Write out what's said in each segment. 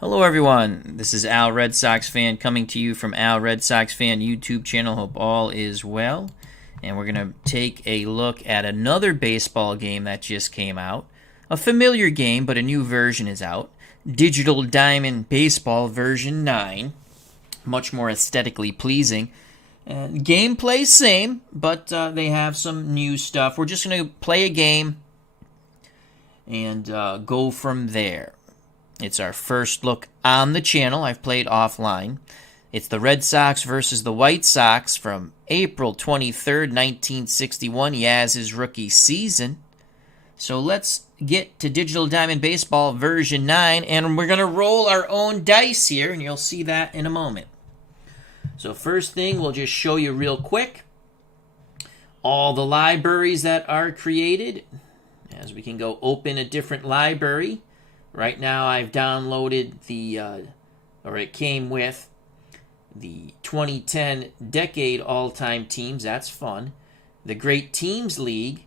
Hello everyone, this is Al Red Sox Fan coming to you from Al Red Sox Fan YouTube channel. Hope all is well. And we're going to take a look at another baseball game that just came out. A familiar game, but a new version is out. Digital Diamond Baseball version 9. Much more aesthetically pleasing. Gameplay same, but they have some new stuff. We're just going to play a game and go from there. It's our first look on the channel. I've played offline. It's the Red Sox versus the White Sox from April 23rd, 1961, Yaz's rookie season. So let's get to Digital Diamond Baseball version 9, and we're going to roll our own dice here, and you'll see that in a moment. So first thing, we'll just show you real quick all the libraries that are created, as we can go open a different library. Right now I've downloaded it came with the 2010 Decade All-Time Teams. That's fun. The Great Teams League.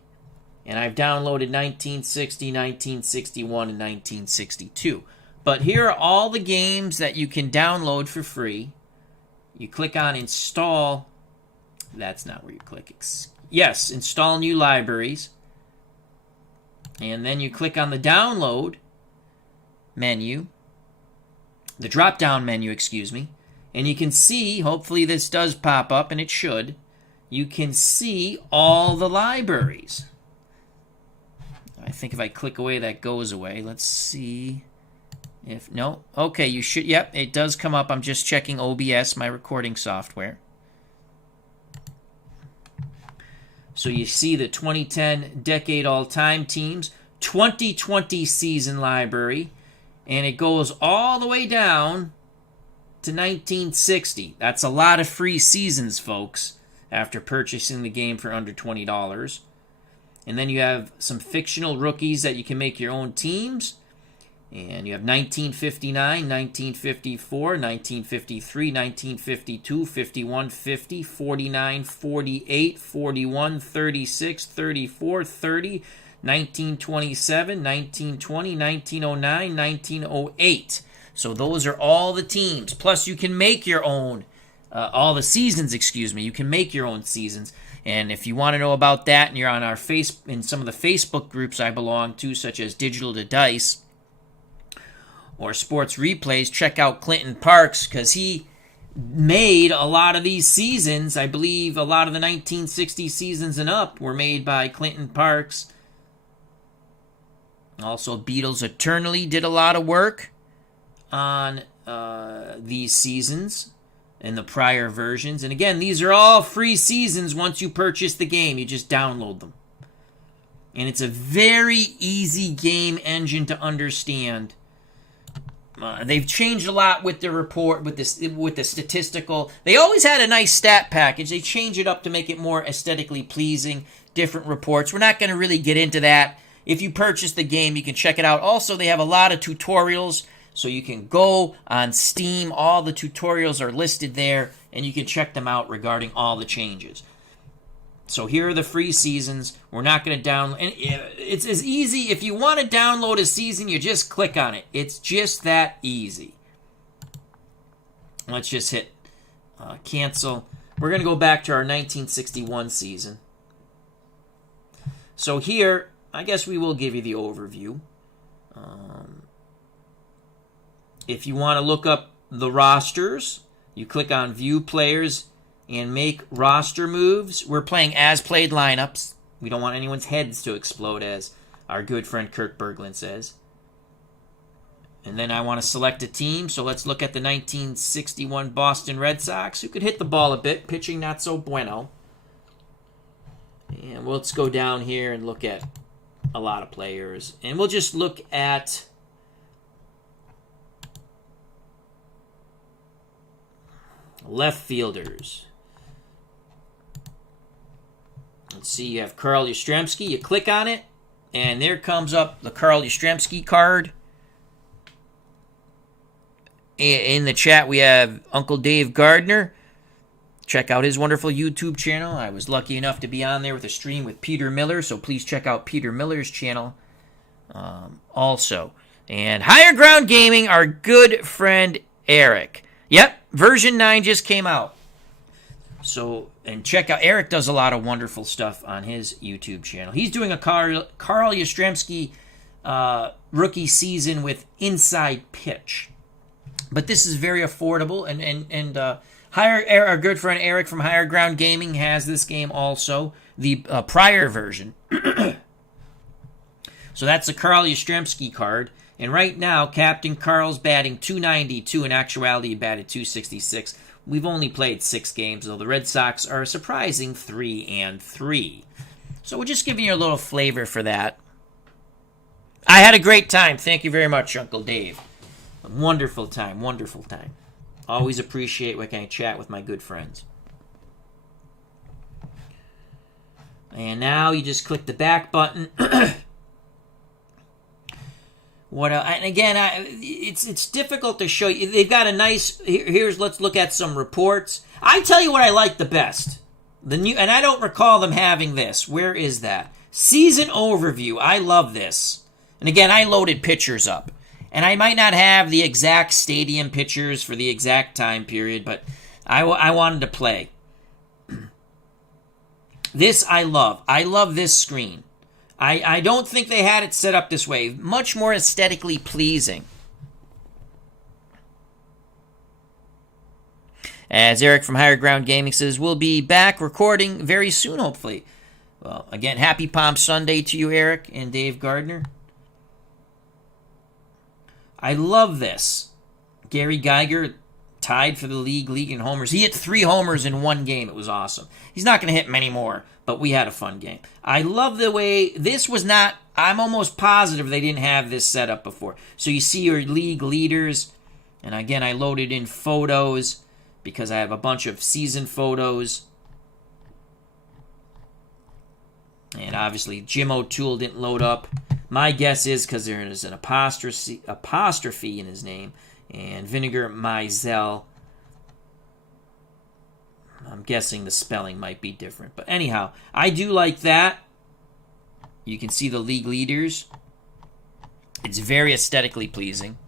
And I've downloaded 1960, 1961, and 1962. But here are all the games that you can download for free. You click on Install. That's not where you click. Yes, Install New Libraries. And then you click on the Download menu, the drop-down menu, and you can see, hopefully this does pop up, and it should, you can see all the libraries. I think if I click away, that goes away. Let's see if, no, okay, you should, yep, it does come up. I'm just checking OBS, my recording software. So you see the 2010 Decade All-Time Teams, 2020 Season Library, and it goes all the way down to 1960. That's a lot of free seasons, folks, after purchasing the game for under $20. And then you have some fictional rookies that you can make your own teams. And you have 1959, 1954, 1953, 1952, 51, 50, 49, 48, 41, 36, 34, 30, 1927, 1920, 1909, 1908. So those are all the teams. Plus, you can make your own, all the seasons, You can make your own seasons. And if you want to know about that, and you're on our in some of the Facebook groups I belong to, such as Digital to Dice or Sports Replays, check out Clinton Parks, because he made a lot of these seasons. I believe a lot of the 1960 seasons and up were made by Clinton Parks. Also, Beatles Eternally did a lot of work on these seasons and the prior versions. And again, these are all free seasons once you purchase the game. You just download them. And it's a very easy game engine to understand. They've changed a lot with the report, with the statistical. They always had a nice stat package. They change it up to make it more aesthetically pleasing, different reports. We're not going to really get into that. If you purchase the game, you can check it out. Also, they have a lot of tutorials, so you can go on Steam. All the tutorials are listed there, and you can check them out regarding all the changes. So here are the free seasons. We're not going to download. And it's as easy. If you want to download a season, you just click on it. It's just that easy. Let's just hit cancel. We're going to go back to our 1961 season. So here, I guess we will give you the overview. If you want to look up the rosters, you click on View Players and Make Roster Moves. We're playing as-played lineups. We don't want anyone's heads to explode, as our good friend Kirk Berglund says. And then I want to select a team, so let's look at the 1961 Boston Red Sox, who could hit the ball a bit, pitching not so bueno. And let's go down here and look at a lot of players. And we'll just look at left fielders. Let's see, you have Carl Yastrzemski. You click on it, and there comes up the Carl Yastrzemski card. In the chat, we have Uncle Dave Gardner. Check out his wonderful YouTube channel. I was lucky enough to be on there with a stream with Peter Miller, so please check out Peter Miller's channel also. And Higher Ground Gaming, our good friend Eric. Yep, version 9 just came out. So, and check out, Eric does a lot of wonderful stuff on his YouTube channel. He's doing a Carl Yastrzemski rookie season with Inside Pitch. But this is very affordable, and our good friend Eric from Higher Ground Gaming has this game also, the prior version. So that's a Carl Yastrzemski card. And right now, Captain Carl's batting .292. In actuality, he batted .266. We've only played 6 games, though the Red Sox are a surprising 3-3. So we're just giving you a little flavor for that. I had a great time. Thank you very much, Uncle Dave. A wonderful time, wonderful time. Always appreciate when I can chat with my good friends. And now you just click the back button. What else? And again, it's difficult to show you. They've got a nice. Let's look at some reports. I tell you what I like the best. And I don't recall them having this. Where is that? Season overview. I love this. And again, I loaded pictures up. And I might not have the exact stadium pictures for the exact time period, but I wanted to play. This I love. I love this screen. I don't think they had it set up this way. Much more aesthetically pleasing. As Eric from Higher Ground Gaming says, we'll be back recording very soon, hopefully. Well, again, happy Palm Sunday to you, Eric and Dave Gardner. I love this. Gary Geiger tied for the league in homers. He hit 3 homers in one game. It was awesome. He's not going to hit many more, but we had a fun game. I love the way this was not. I'm almost positive they didn't have this set up before. So you see your league leaders, and again, I loaded in photos because I have a bunch of season photos. And obviously, Jim O'Toole didn't load up. My guess is because there is an apostrophe in his name. And Vinegar Mizell. I'm guessing the spelling might be different. But anyhow, I do like that. You can see the league leaders. It's very aesthetically pleasing.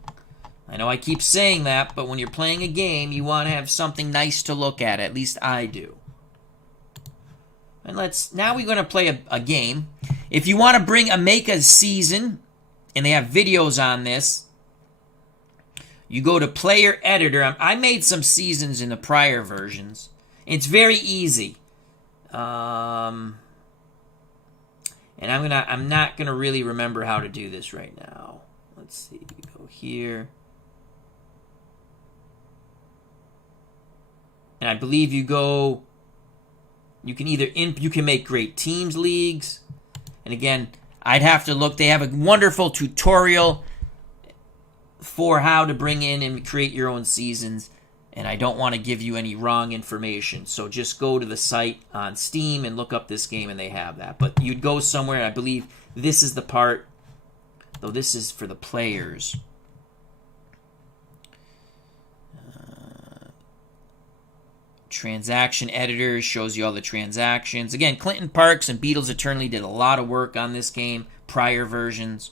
I know I keep saying that, but when you're playing a game, you want to have something nice to look at. At least I do. And now we're going to play a game. If you want to make a season, and they have videos on this, you go to Player Editor. I made some seasons in the prior versions. It's very easy. And I'm not gonna really remember how to do this right now. Let's see. Go here. And I believe you can make great teams leagues. And again, I'd have to look. They have a wonderful tutorial for how to bring in and create your own seasons, and I don't want to give you any wrong information, so just go to the site on Steam and look up this game, and they have that. But you'd go somewhere, and I believe this is the part, though this is for the players. Transaction editor shows you all the transactions. Again, Clinton Parks and Beatles Eternally did a lot of work on this game, prior versions.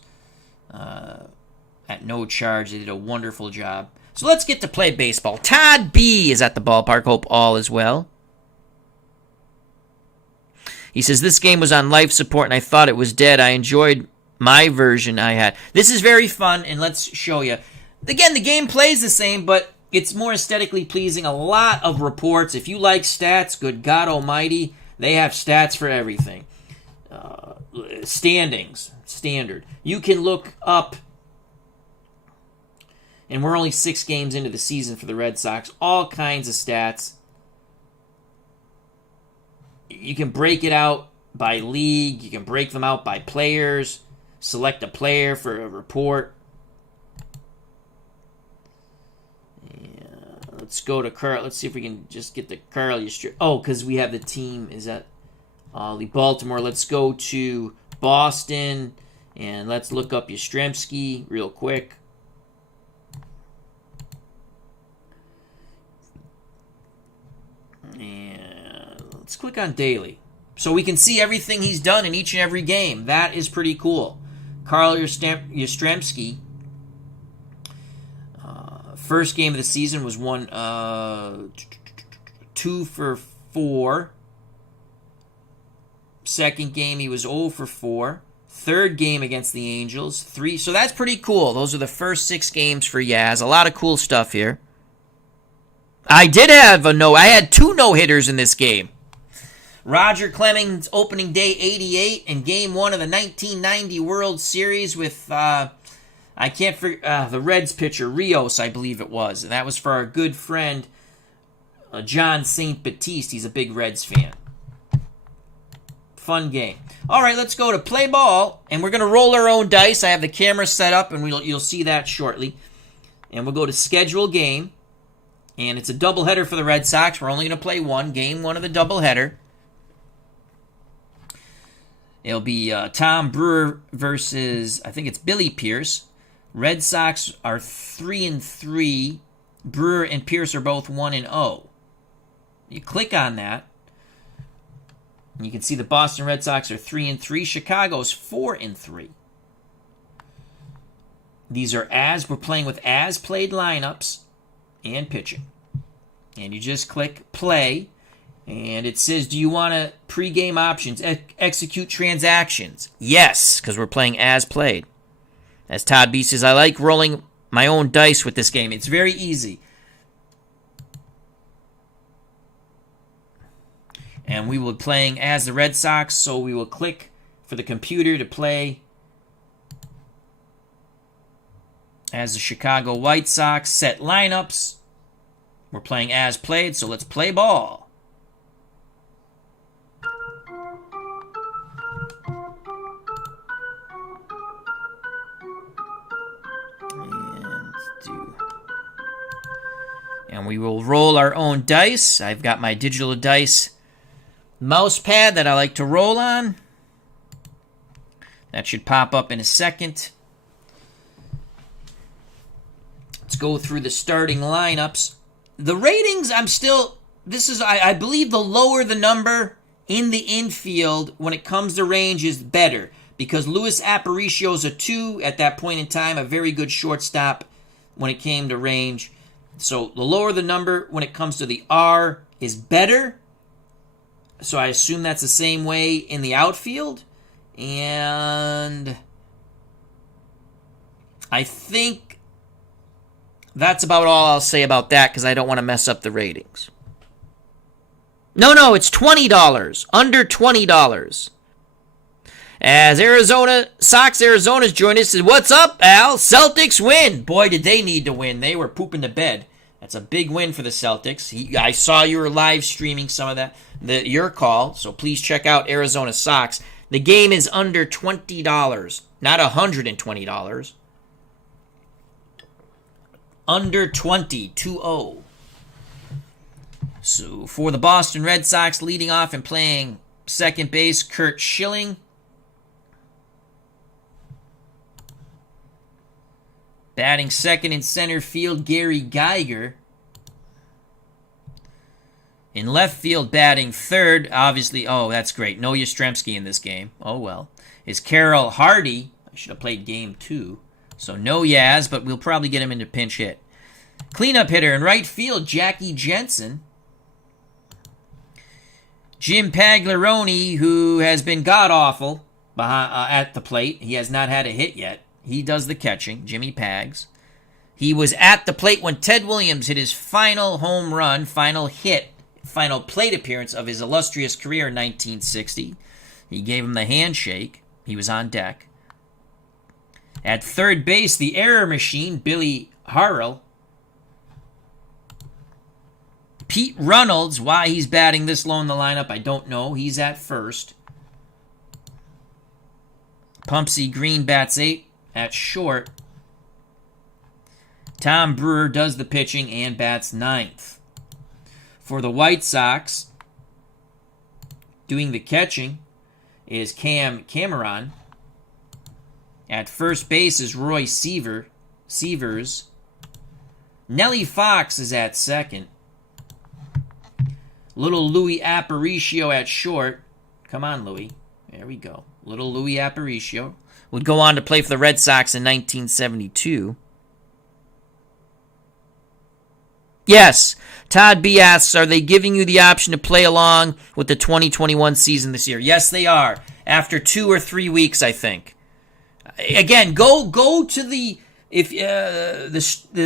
At no charge. They did a wonderful job. So let's get to play baseball. Todd B. is at the ballpark. Hope all is well. He says, this game was on life support and I thought it was dead. I enjoyed my version I had. This is very fun, and let's show you. Again, the game plays the same, but it's more aesthetically pleasing. A lot of reports. If you like stats, good God almighty, they have stats for everything. Standings, standard. You can look up, and we're only 6 games into the season for the Red Sox, all kinds of stats. You can break it out by league. You can break them out by players. Select a player for a report. Let's go to Carl. Let's see if we can just get the Carl Yastrzemski. Oh, because we have the team is at Baltimore. Let's go to Boston, and let's look up Yastrzemski real quick. And let's click on daily. So we can see everything he's done in each and every game. That is pretty cool. Carl Yastrzemski First game of the season was 2 for 4. Second game, he was 0 for 4. Third game against the Angels, 3. So that's pretty cool. Those are the first 6 games for Yaz. A lot of cool stuff here. I did have I had 2 no-hitters in this game. Roger Clemens, opening day 88, and game 1 of the 1990 World Series with, the Reds pitcher, Rios, I believe it was. And that was for our good friend, John St. Baptiste. He's a big Reds fan. Fun game. All right, let's go to play ball, and we're going to roll our own dice. I have the camera set up, and you'll see that shortly. And we'll go to schedule game, and it's a doubleheader for the Red Sox. We're only going to play one, game 1 of the doubleheader. It'll be Tom Brewer versus, I think it's Billy Pierce. Red Sox are 3-3. Brewer and Pierce are both 1-0. You click on that. You can see the Boston Red Sox are 3-3. Chicago's 4-3. These are we're playing with as played lineups and pitching. And you just click play, and it says, do you want to pregame options, execute transactions? Yes, because we're playing as played. As Todd B says, I like rolling my own dice with this game. It's very easy. And we will be playing as the Red Sox, so we will click for the computer to play as the Chicago White Sox. Set lineups. We're playing as played, so let's play ball. And we will roll our own dice. I've got my digital dice mouse pad that I like to roll on. That should pop up in a second. Let's go through the starting lineups. The ratings, I believe the lower the number in the infield when it comes to range is better, because Luis Aparicio's a 2 at that point in time, a very good shortstop when it came to range. So the lower the number when it comes to the R is better. So I assume that's the same way in the outfield. And I think that's about all I'll say about that, because I don't want to mess up the ratings. No, it's $20. Under $20. As Arizona's joined us, says, what's up, Al? Celtics win. Boy, did they need to win. They were pooping to bed. That's a big win for the Celtics. I saw you were live streaming some of that, your call, so please check out Arizona Sox. The game is under $20, not $120. Under 20. So for the Boston Red Sox, leading off and playing second base, Curt Schilling. Batting second in center field, Gary Geiger. In left field, batting third, obviously, that's great. No Yastrzemski in this game. Oh, well. Is Carroll Hardy. I should have played game 2. So no Yaz, but we'll probably get him into pinch hit. Cleanup hitter in right field, Jackie Jensen. Jim Pagliarone, who has been god-awful at the plate. He has not had a hit yet. He does the catching, Jimmy Pags. He was at the plate when Ted Williams hit his final home run, final hit, final plate appearance of his illustrious career in 1960. He gave him the handshake. He was on deck. At third base, the error machine, Billy Harrell. Pete Reynolds, why he's batting this low in the lineup, I don't know. He's at first. Pumpsy Green bats 8 at short. Tom Brewer does the pitching and bats 9th. For the White Sox, doing the catching is Cam Cameron. At first base is Roy Severs. Nellie Fox is at second. Little Louis Aparicio at short. Come on, Louis. There we go. Little Louis Aparicio would go on to play for the Red Sox in 1972. Yes. Todd B asks, are they giving you the option to play along with the 2021 season this year? Yes, they are. After 2 or 3 weeks, I think. Again, go to the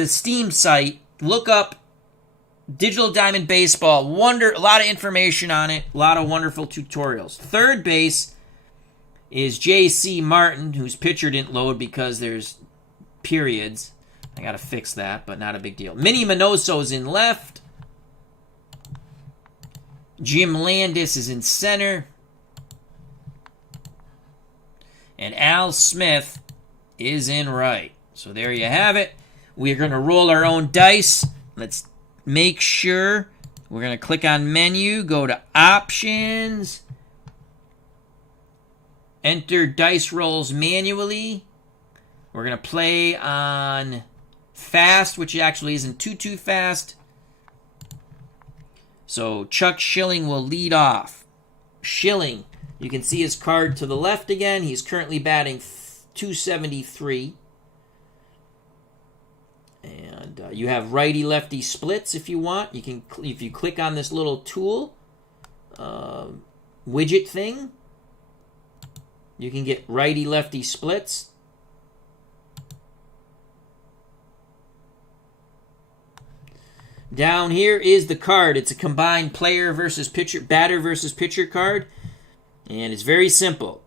Steam site, look up Digital Diamond Baseball. A lot of information on it, a lot of wonderful tutorials. Third base is J.C. Martin, whose pitcher didn't load because there's periods. I got to fix that, but not a big deal. Minnie Minoso's in left. Jim Landis is in center. And Al Smith is in right. So there you have it. We're going to roll our own dice. Let's make sure. We're going to click on menu, go to options, enter dice rolls manually. We're going to play on fast, which actually isn't too fast. So Chuck Schilling will lead off. Schilling, you can see his card to the left again. He's currently batting .273. And you have righty-lefty splits if you want. You can, if you click on this little tool, widget thing, you can get righty-lefty splits. Down here is the card. It's a combined player versus pitcher, batter versus pitcher card. And it's very simple.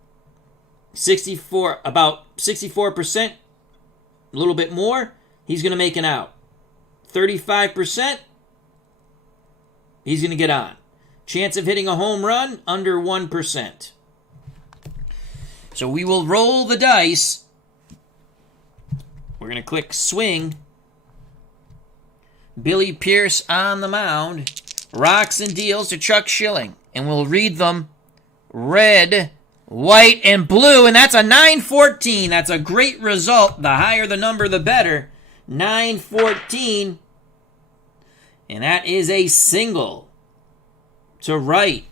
About 64%, a little bit more, he's going to make an out. 35%, he's going to get on. Chance of hitting a home run, under 1%. So we will roll the dice. We're going to click swing. Billy Pierce on the mound. Rocks and deals to Chuck Schilling. And we'll read them red, white, and blue. And that's a 914. That's a great result. The higher the number, the better. 914. And that is a single to right.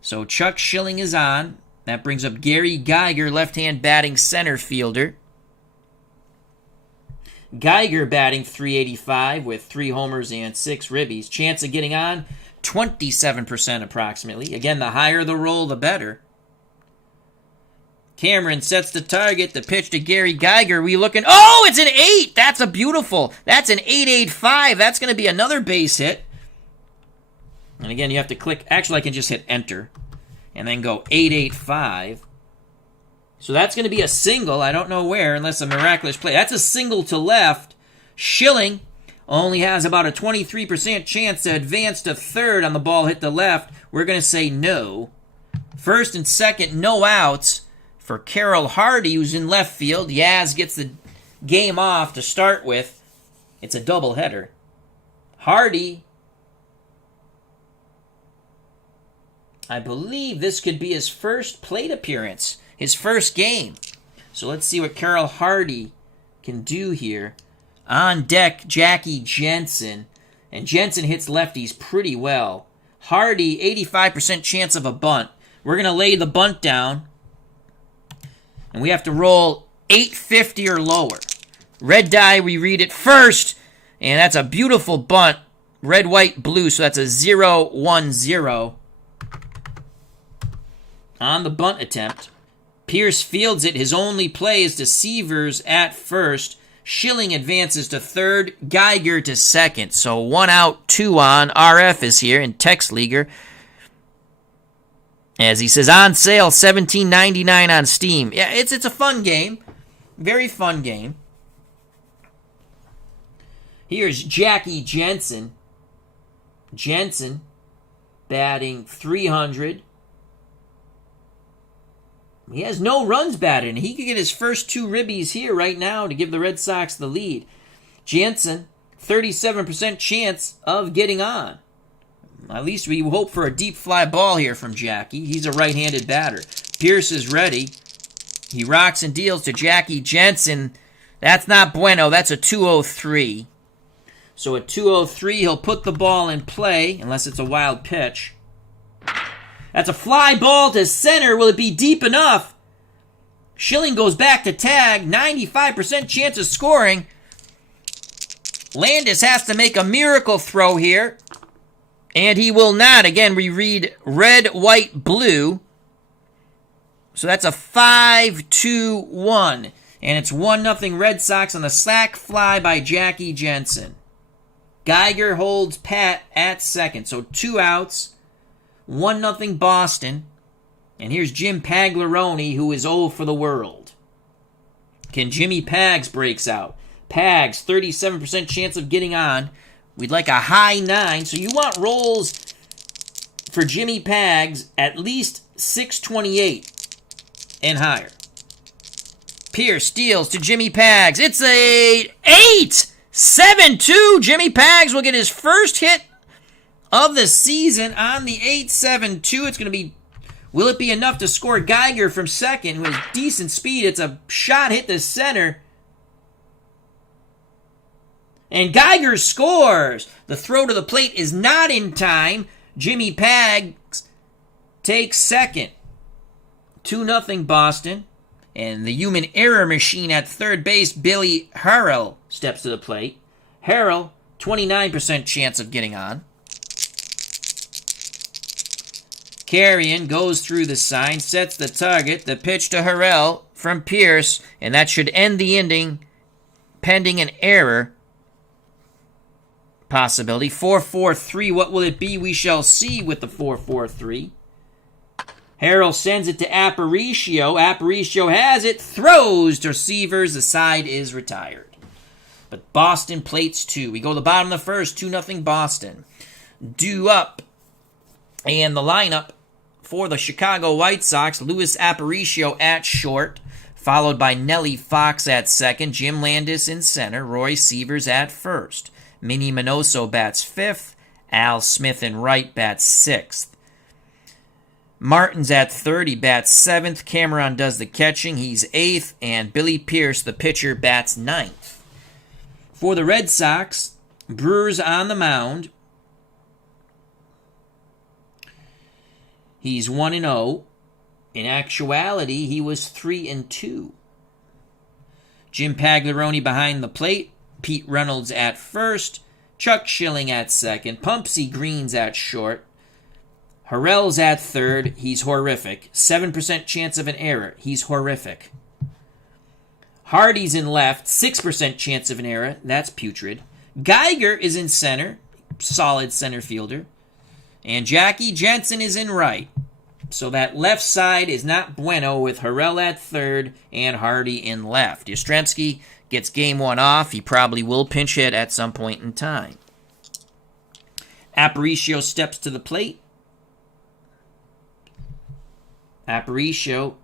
So Chuck Schilling is on. That brings up Gary Geiger, left-hand batting center fielder. Geiger batting .385 with 3 homers and 6 ribbies. Chance of getting on, 27% approximately. Again, the higher the roll, the better. Cameron sets the target. The pitch to Gary Geiger. We looking. Oh, it's an 8. That's a beautiful. That's an 885. That's going to be another base hit. And again, you have to click. Actually, I can just hit enter and then go 885. So that's going to be a single. I don't know where, unless a miraculous play. That's a single to left. Schilling only has about a 23% chance to advance to third on the ball hit the left. We're going to say no. First and second, no outs for Carroll Hardy, who's in left field. Yaz gets the game off to start with. It's a doubleheader. Hardy, I believe this could be his first plate appearance. His first game. So let's see what Carroll Hardy can do here. On deck, Jackie Jensen. And Jensen hits lefties pretty well. Hardy, 85% chance of a bunt. We're going to lay the bunt down. And we have to roll 850 or lower. Red die, we read it first. And that's a beautiful bunt. Red, white, blue. So that's a 0-1-0 on the bunt attempt. Pierce fields it. His only play is to Seavers at first. Schilling advances to third. Geiger to second. So 1 out, 2 on. RF is here in Tex Leaguer. As he says, on sale, $17.99 on Steam. Yeah, it's a fun game. Very fun game. Here's Jackie Jensen. Jensen batting .300. He has no runs batted, and he could get his first 2 ribbies here right now to give the Red Sox the lead. Jansen, 37% chance of getting on. At least we hope for a deep fly ball here from Jackie. He's a right-handed batter. Pierce is ready. He rocks and deals to Jackie Jensen. That's not bueno. That's a 203. So at 203, he'll put the ball in play, unless it's a wild pitch. That's a fly ball to center. Will it be deep enough? Schilling goes back to tag. 95% chance of scoring. Landis has to make a miracle throw here. And he will not. Again, we read red, white, blue. So that's a 5-2-1. And it's 1-0 Red Sox on the sac fly by Jackie Jensen. Geiger holds pat at second. So 2 outs. 1-0 Boston. And here's Jim Paglaroni, who is 0 for the world. Can Jimmy Pags breaks out? Pags, 37% chance of getting on. We'd like a high 9. So you want rolls for Jimmy Pags at least 628 and higher. Pierce steals to Jimmy Pags. It's a 8-7-2. Jimmy Pags will get his first hit of the season on the 8-7-2. It's going to be, will it be enough to score Geiger from second, who has decent speed? It's a shot hit to center. And Geiger scores. The throw to the plate is not in time. Jimmy Pags takes second. 2-0 Boston. And the human error machine at third base, Billy Harrell, steps to the plate. Harrell, 29% chance of getting on. Carrion goes through the sign, sets the target. The pitch to Harrell from Pierce, and that should end the inning pending an error possibility. 4-4-3. What will it be? We shall see with the 4-4-3. Harrell sends it to Aparicio. Aparicio has it. Throws to receivers. The side is retired. But Boston plates 2. We go to the bottom of the first. 2-0 Boston. Due up. And the lineup for the Chicago White Sox. Luis Aparicio at short. Followed by Nelly Fox at second. Jim Landis in center. Roy Sievers at first. Minnie Minoso bats 5th. Al Smith in right bats 6th. Martin's at third. He bats 7th. Cameron does the catching. He's 8th. And Billy Pierce, the pitcher, bats 9th. For the Red Sox, Brewer's on the mound. He's 1-0. In actuality, he was 3-2. Jim Paglaroni behind the plate. Pete Reynolds at first. Chuck Schilling at second. Pumpsy Green's at short. Harrell's at third. He's horrific. 7% chance of an error. He's horrific. Hardy's in left. 6% chance of an error. That's putrid. Geiger is in center. Solid center fielder. And Jackie Jensen is in right. So that left side is not bueno with Harrell at third and Hardy in left. Yastrzemski gets game 1 off. He probably will pinch hit at some point in time. Aparicio steps to the plate. Aparicio,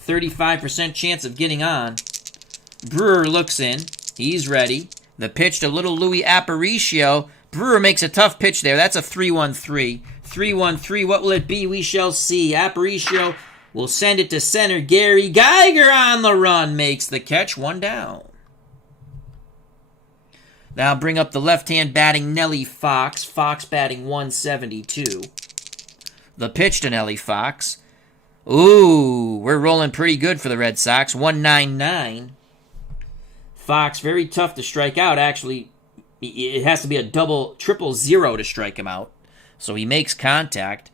35% chance of getting on. Brewer looks in. He's ready. The pitch to little Louis Aparicio. Brewer makes a tough pitch there. That's a 3-1-3. 3-1-3. What will it be? We shall see. Aparicio will send it to center. Gary Geiger on the run makes the catch. 1 down. Now bring up the left-hand batting Nelly Fox. Fox batting 172. The pitch to Nelly Fox. Ooh, we're rolling pretty good for the Red Sox. 199. Fox, very tough to strike out. Actually, it has to be a double, triple zero to strike him out. So he makes contact.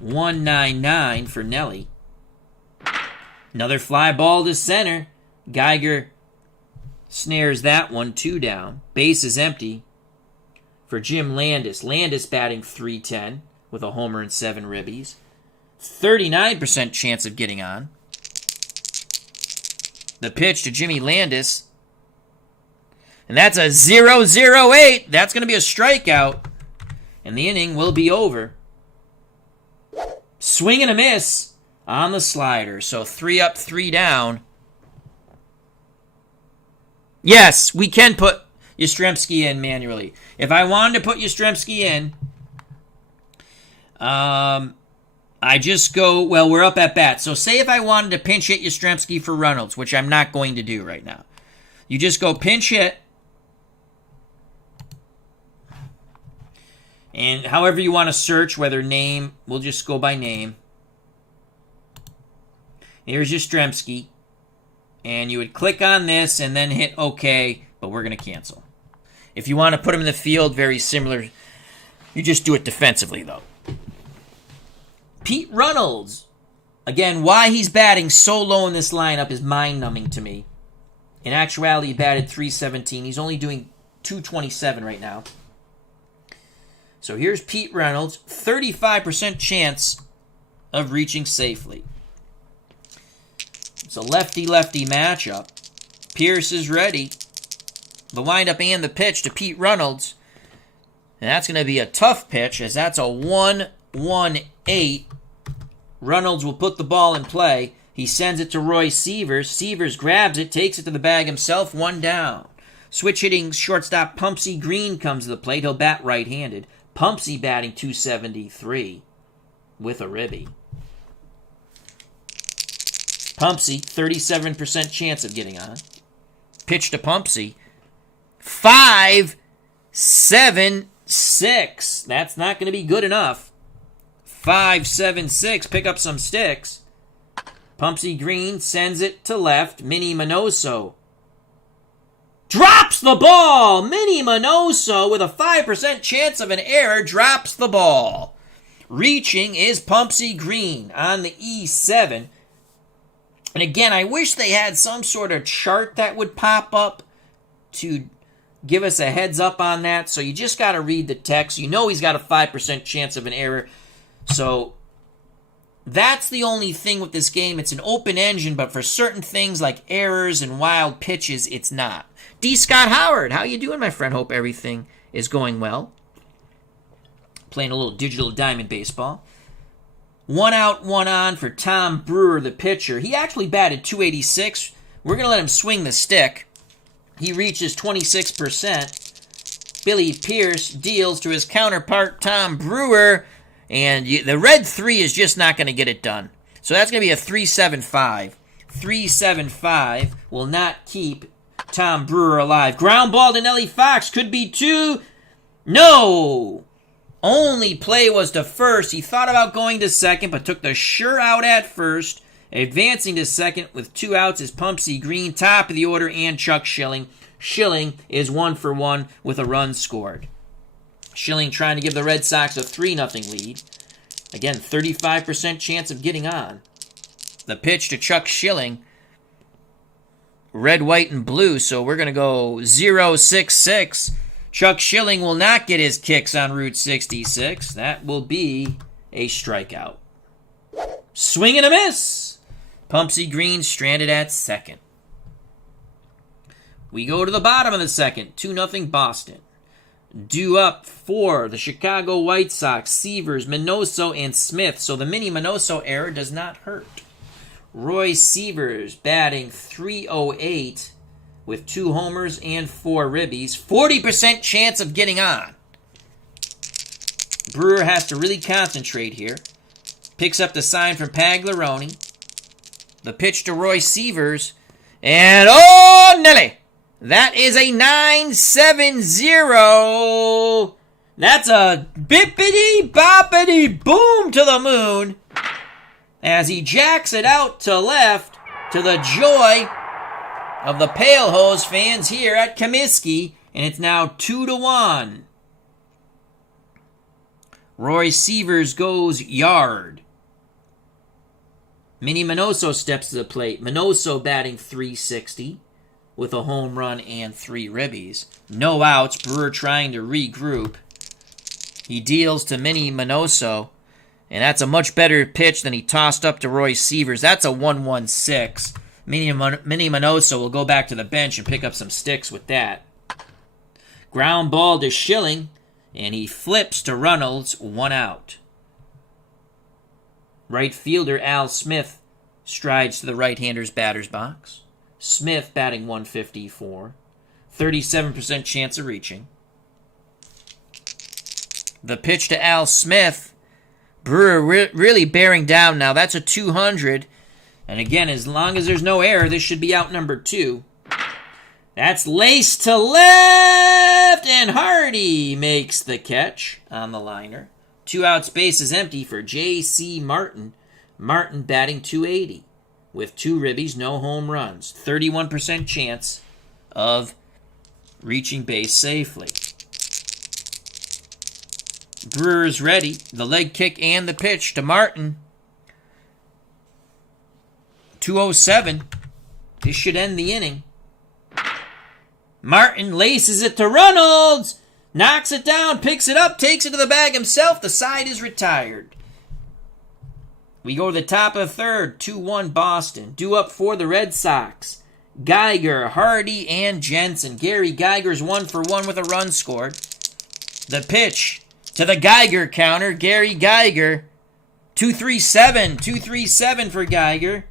199 for Nelly. Another fly ball to center. Geiger snares that one. 2 down. Base is empty for Jim Landis. Landis batting 310 with a homer and 7 ribbies. 39% chance of getting on. The pitch to Jimmy Landis. And that's a 0-0-8. That's going to be a strikeout. And the inning will be over. Swing and a miss on the slider. So 3 up, 3 down. Yes, we can put Yastrzemski in manually. If I wanted to put Yastrzemski in, I just go, well, we're up at bat. So say if I wanted to pinch hit Yastrzemski for Reynolds, which I'm not going to do right now. You just go pinch hit. And however you want to search, whether name, we'll just go by name. Here's Yastrzemski. And you would click on this and then hit OK, but we're going to cancel. If you want to put him in the field, very similar. You just do it defensively, though. Pete Reynolds. Again, why he's batting so low in this lineup is mind-numbing to me. In actuality, he batted .317. He's only doing .227 right now. So here's Pete Reynolds. 35% chance of reaching safely. It's a lefty-lefty matchup. Pierce is ready. The windup and the pitch to Pete Reynolds. And that's going to be a tough pitch, as that's a 1-1-8. Reynolds will put the ball in play. He sends it to Roy Sievers. Sievers grabs it, takes it to the bag himself, 1 down. Switch hitting shortstop Pumpsy Green comes to the plate. He'll bat right-handed. Pumpsy batting .273 with a ribby. Pumpsy, 37% chance of getting on. Pitch to Pumpsy. 5-7-6. That's not going to be good enough. 5-7-6. Pick up some sticks. Pumpsy Green sends it to left. Minnie Minoso drops the ball. Minnie Minoso, with a 5% chance of an error, drops the ball. Reaching is Pumpsy Green on the E7. And again, I wish they had some sort of chart that would pop up to give us a heads up on that. So you just got to read the text. You know he's got a 5% chance of an error. So that's the only thing with this game. It's an open engine, but for certain things like errors and wild pitches, it's not. D. Scott Howard, how you doing, my friend? Hope everything is going well. Playing a little digital diamond baseball. 1 out, 1 on for Tom Brewer, the pitcher. He actually batted .286. We're going to let him swing the stick. He reaches 26%. Billy Pierce deals to his counterpart, Tom Brewer. And the red 3 is just not going to get it done. So that's going to be a 3-7-5. 3-7-5 will not keep Tom Brewer alive. Ground ball to Nellie Fox. Could be 2. No! Only play was to first. He thought about going to second, but took the sure out at first. Advancing to second with 2 outs is Pumpsy Green, top of the order, and Chuck Schilling. Schilling is 1 for 1 with a run scored. Schilling trying to give the Red Sox a 3-0 lead. Again, 35% chance of getting on. The pitch to Chuck Schilling. Red, white, and blue, so we're going to go 0-6-6. Chuck Schilling will not get his kicks on Route 66. That will be a strikeout. Swing and a miss. Pumpsy Green stranded at second. We go to the bottom of the second. 2-0 Boston. Due up for the Chicago White Sox, Sievers, Minoso, and Smith. So the Minnie Minoso error does not hurt. Roy Sievers batting .308 with 2 homers and 4 ribbies. 40% chance of getting on. Brewer has to really concentrate here. Picks up the sign from Pagliarone. The pitch to Roy Sievers. And oh, Nelly! That is a 9-7-0. That's a bippity-boppity boom to the moon as he jacks it out to left to the joy of the Pale Hose fans here at Comiskey, and it's now 2-1. Roy Sievers goes yard. Minnie Minoso steps to the plate. Minoso batting .360 with a home run and 3 ribbies. No outs. Brewer trying to regroup. He deals to Minnie Minoso, and that's a much better pitch than he tossed up to Roy Sievers. That's a 1-1-6. Minnie Minoso will go back to the bench and pick up some sticks with that. Ground ball to Schilling, and he flips to Reynolds, 1 out. Right fielder Al Smith strides to the right-hander's batter's box. Smith batting .154. 37% chance of reaching. The pitch to Al Smith. Brewer really bearing down now. That's a 200. And again, as long as there's no error, this should be out number 2. That's laced to left, and Hardy makes the catch on the liner. 2 outs, base is empty for J.C. Martin. Martin batting .280 with 2 ribbies, no home runs. 31% chance of reaching base safely. Brewer's ready. The leg kick and the pitch to Martin. 2:07. This should end the inning. Martin laces it to Reynolds. Knocks it down, picks it up, takes it to the bag himself. The side is retired. We go to the top of the third. 2-1 Boston. Due up for the Red Sox. Geiger, Hardy, and Jensen. Gary Geiger's 1-for-1 with a run scored. The pitch to the Geiger counter. Gary Geiger. 2-3-7. 2-3-7 for Geiger.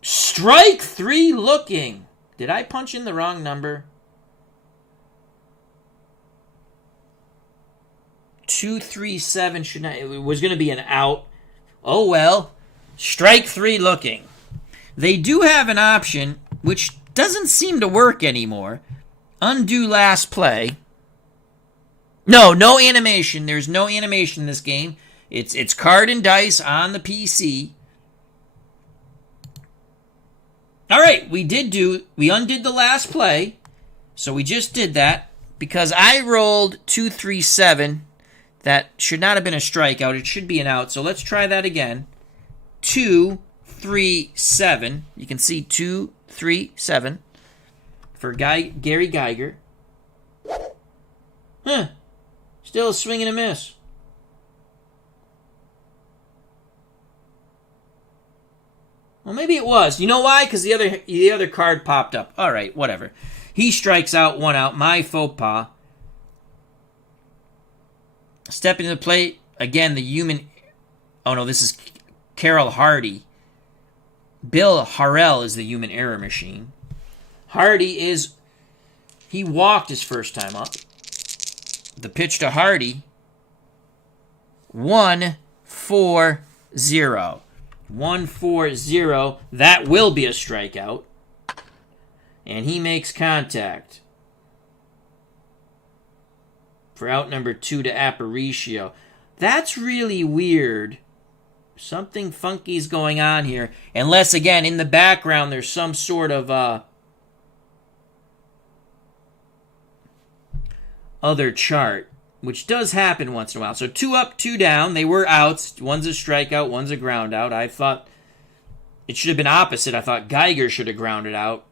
Strike 3 looking. Did I punch in the wrong number? 2-3-7 should not. It was going to be an out. Oh well. Strike 3 looking. They do have an option, which doesn't seem to work anymore. Undo last play. No animation. There's no animation in this game. It's card and dice on the PC. All right, we undid the last play. So we just did that because I rolled 2-3-7. That should not have been a strikeout. It should be an out. So let's try that again. 2-3-7. You can see 2-3-7 for Gary Geiger. Still a swing and a miss. Well, maybe it was. You know why? Because the other card popped up. All right, whatever. He strikes out, 1 out. My faux pas. Stepping to the plate. Again, the human... Oh, no, this is Carroll Hardy. Bill Harrell is the human error machine. Hardy is... He walked his first time up. The pitch to Hardy. 1-4-0. 1-4-0. That will be a strikeout. And he makes contact. For out number 2 to Aparicio. That's really weird. Something funky's going on here. Unless, again, in the background there's some sort of other chart. Which does happen once in a while. So 2 up, 2 down. They were outs. One's a strikeout, one's a ground out. I thought it should have been opposite. I thought Geiger should have grounded out.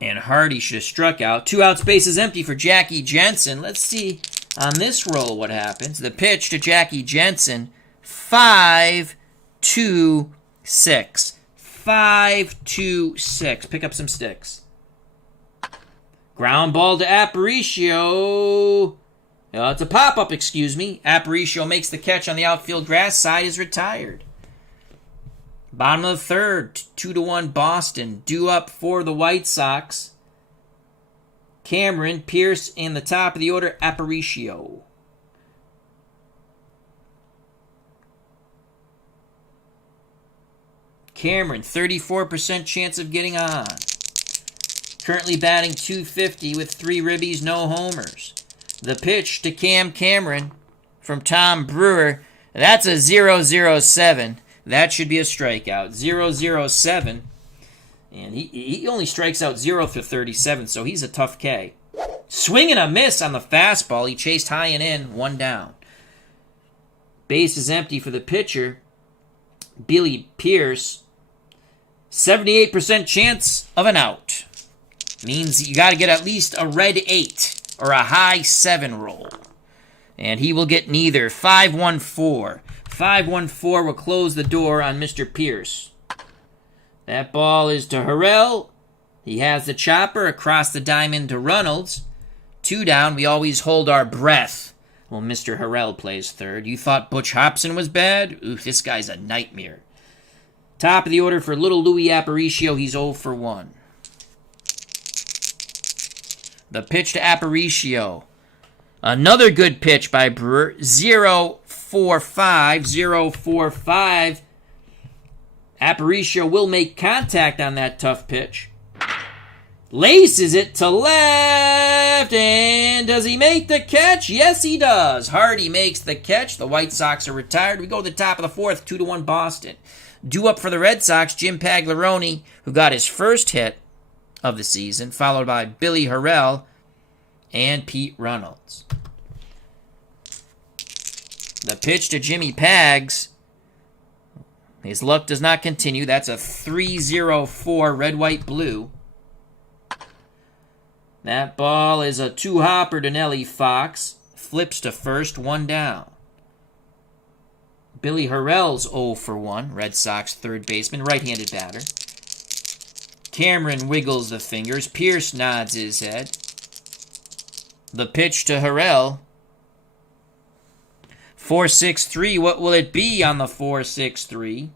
And Hardy should have struck out. 2 outs, bases empty for Jackie Jensen. Let's see on this roll what happens. The pitch to Jackie Jensen. 5-2-6. 5-2-6. Pick up some sticks. Ground ball to Aparicio. It's a pop-up, excuse me. Aparicio makes the catch on the outfield grass. Side is retired. Bottom of the third. 2-1 Boston. Due up for the White Sox. Cameron, Pierce, and the top of the order, Aparicio. Cameron, 34% chance of getting on. Currently batting .250 with 3 ribbies, no homers. The pitch to Cameron from Tom Brewer. That's a 0-0-7. That should be a strikeout. 0-0-7. And he only strikes out 0 for 37, so he's a tough K. Swing and a miss on the fastball. He chased high and in, 1 down. Base is empty for the pitcher, Billy Pierce. 78% chance of an out. Means you got to get at least a red 8 or a high 7 roll. And he will get neither. 5-1-4. 5-1-4 will close the door on Mr. Pierce. That ball is to Harrell. He has the chopper across the diamond to Reynolds. 2 down. We always hold our breath. Well, Mr. Harrell plays third. You thought Butch Hobson was bad? Oof, this guy's a nightmare. Top of the order for little Louis Aparicio. He's 0 for 1. The pitch to Aparicio. Another good pitch by Brewer. 0-4-5. Laces it to left, and does he make the catch? Yes, he does. Hardy makes the catch. The White Sox are retired. We go to the top of the fourth, 2-1 Boston. Due up for the Red Sox, Jim Pagliarone, who got his first hit of the season, followed by Billy Harrell and Pete Reynolds. The pitch to Jimmy Pags. His luck does not continue. That's a 3-0-4 red-white-blue. That ball is a two-hopper to Nellie Fox. Flips to first, one down. Billy Harrell's 0 for 1. Red Sox third baseman, right-handed batter. Cameron wiggles the fingers. Pierce nods his head. The pitch to Harrell. 4-6-3. What will it be on the 4-6-3?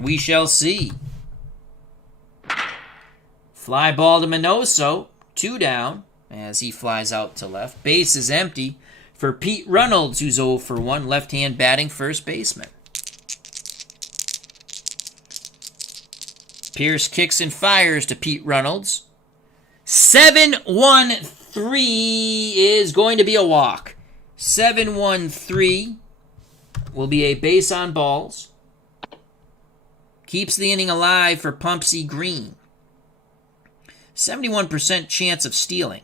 We shall see. Fly ball to Minoso, 2 down, as he flies out to left. Base is empty for Pete Reynolds, who's 0 for 1, left-hand batting first baseman. Pierce kicks and fires to Pete Reynolds. 7-1-3 is going to be a walk. 7-1-3 will be a base on balls. Keeps the inning alive for Pumpsy Green. 71% chance of stealing,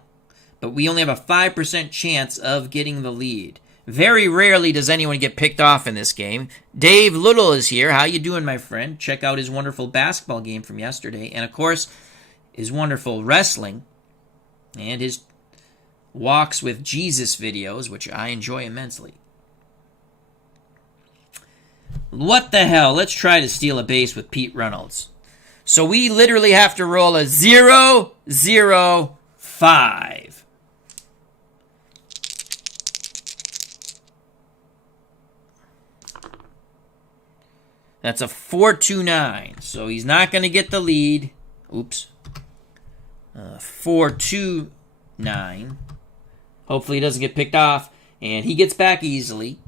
but we only have a 5% chance of getting the lead. Very rarely does anyone get picked off in this game. Dave Little is here. How you doing, my friend? Check out his wonderful basketball game from yesterday, and of course, his wonderful wrestling and his Walks with Jesus videos, which I enjoy immensely. What the hell? Let's try to steal a base with Pete Reynolds. So we literally have to roll a 0-0-5. That's a 4-2-9. So he's not going to get the lead. Oops. 4-2-9. Hopefully he doesn't get picked off. And he gets back easily.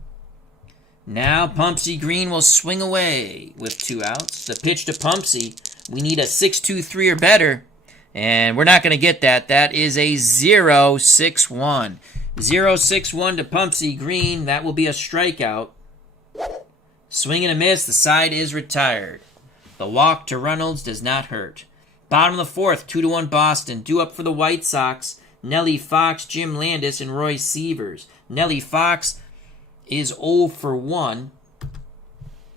Now Pumpsy Green will swing away with 2 outs. The pitch to Pumpsy. We need a 6-2-3 or better. And we're not going to get that. That is a 0-6-1. 0-6-1 to Pumpsy Green. That will be a strikeout. Swing and a miss. The side is retired. The walk to Reynolds does not hurt. Bottom of the fourth, 2-1 Boston. Due up for the White Sox. Nellie Fox, Jim Landis, and Roy Sievers. Nellie Fox is 0 for 1.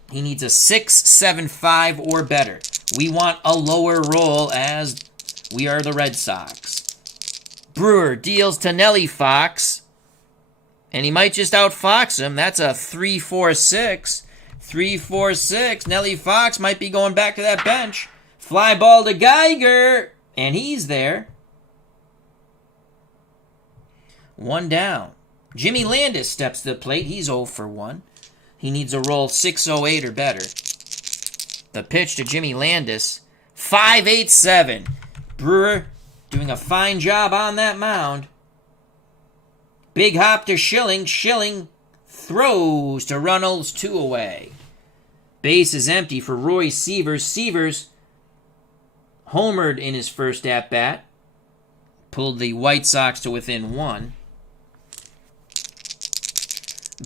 He needs a 6-7-5 or better. We want a lower roll as we are the Red Sox. Brewer deals to Nellie Fox, and he might just outfox him. That's a 3-4-6. 3-4-6. Nellie Fox might be going back to that bench. Fly ball to Geiger, and he's there. 1 down. Jimmy Landis steps to the plate. He's 0 for 1. He needs a roll 6-0-8 or better. The pitch to Jimmy Landis. 5-8-7. Brewer doing a fine job on that mound. Big hop to Schilling. Schilling throws to Reynolds, 2 away. Base is empty for Roy Sievers. Sievers homered in his first at-bat. Pulled the White Sox to within 1.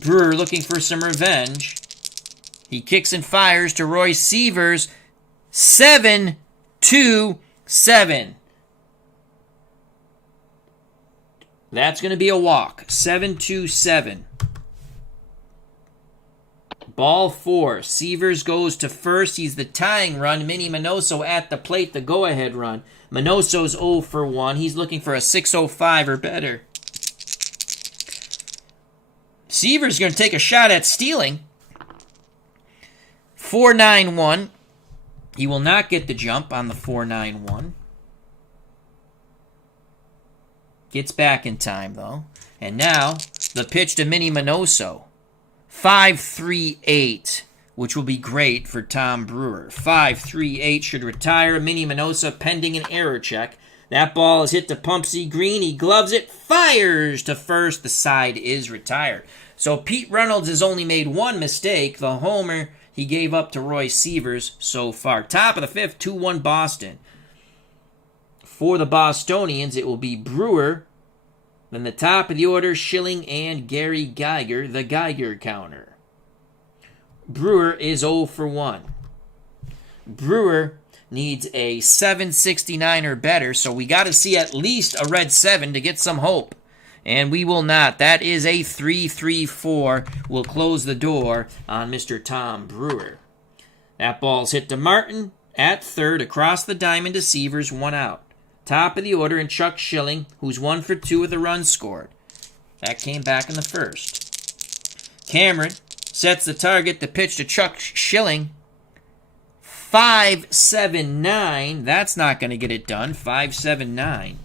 Brewer looking for some revenge. He kicks and fires to Roy Sievers. 7-2-7. That's going to be a walk. 7-2-7. Ball 4. Sievers goes to first. He's the tying run. Minnie Minoso at the plate, the go-ahead run. Minoso's 0 for 1. He's looking for a 6-0-5 or better. Sievers going to take a shot at stealing. 4-9-1. He will not get the jump on the 4-9-1. Gets back in time, though. And now, the pitch to Minnie Minoso. 5-3-8, which will be great for Tom Brewer. 5-3-8 should retire. Minnie Minoso pending an error check. That ball is hit to Pumpsy Green. He gloves it, fires to first. The side is retired. So Pete Reynolds has only made 1 mistake. The homer he gave up to Roy Sievers so far. Top of the 5th, 2-1 Boston. For the Bostonians, it will be Brewer. Then the top of the order, Schilling and Gary Geiger, the Geiger counter. Brewer is 0 for 1. Brewer needs a 769 or better, so we got to see at least a red 7 to get some hope. And we will not. That is a 3-3-4. We'll close the door on Mr. Tom Brewer. That ball's hit to Martin at third, across the diamond to Seavers, 1 out. Top of the order, and Chuck Schilling, who's 1 for 2 with a run scored. That came back in the first. Cameron sets the target. The pitch to Chuck Schilling. 5-7-9. That's not going to get it done. 5-7-9.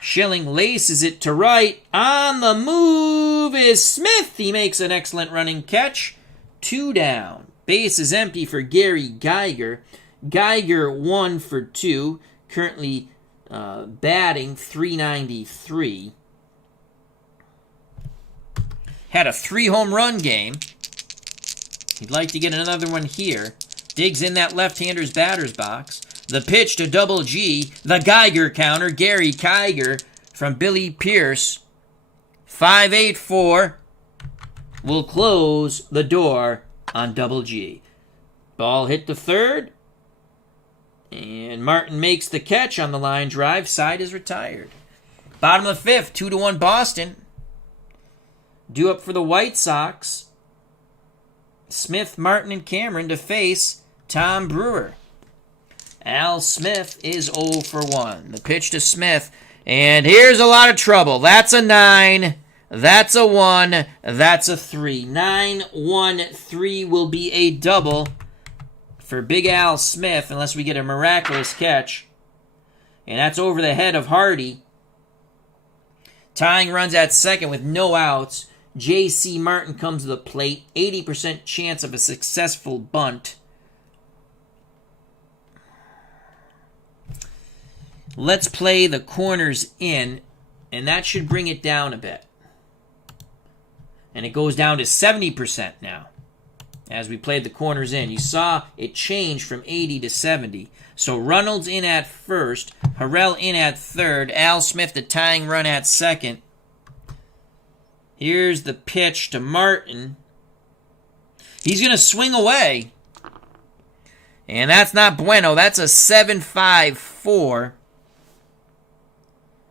Schilling laces it to right. On the move is Smith. He makes an excellent running catch. 2 down. Base is empty for Gary Geiger. Geiger 1 for 2. Currently batting .393. Had a 3 home run game. He'd like to get another one here. Digs in that left-hander's batter's box. The pitch to Double G. The Geiger counter. Gary Geiger from Billy Pierce. 5-8-4. Will close the door on Double G. Ball hit to third. And Martin makes the catch on the line drive. Side is retired. Bottom of the 5th. 2-1 Boston. Due up for the White Sox. Smith, Martin, and Cameron to face Tom Brewer. Al Smith is 0 for 1. The pitch to Smith. And here's a lot of trouble. That's a 9. That's a 1. That's a 3. 9-1-3 will be a double for Big Al Smith unless we get a miraculous catch. And that's over the head of Hardy. Tying runs at second with no outs. J.C. Martin comes to the plate. 80% chance of a successful bunt. Let's play the corners in, and that should bring it down a bit. And it goes down to 70% now as we played the corners in. You saw it change from 80 to 70. So Reynolds in at first, Harrell in at third, Al Smith the tying run at second. Here's the pitch to Martin. He's going to swing away. And that's not bueno. That's a 7-5-4.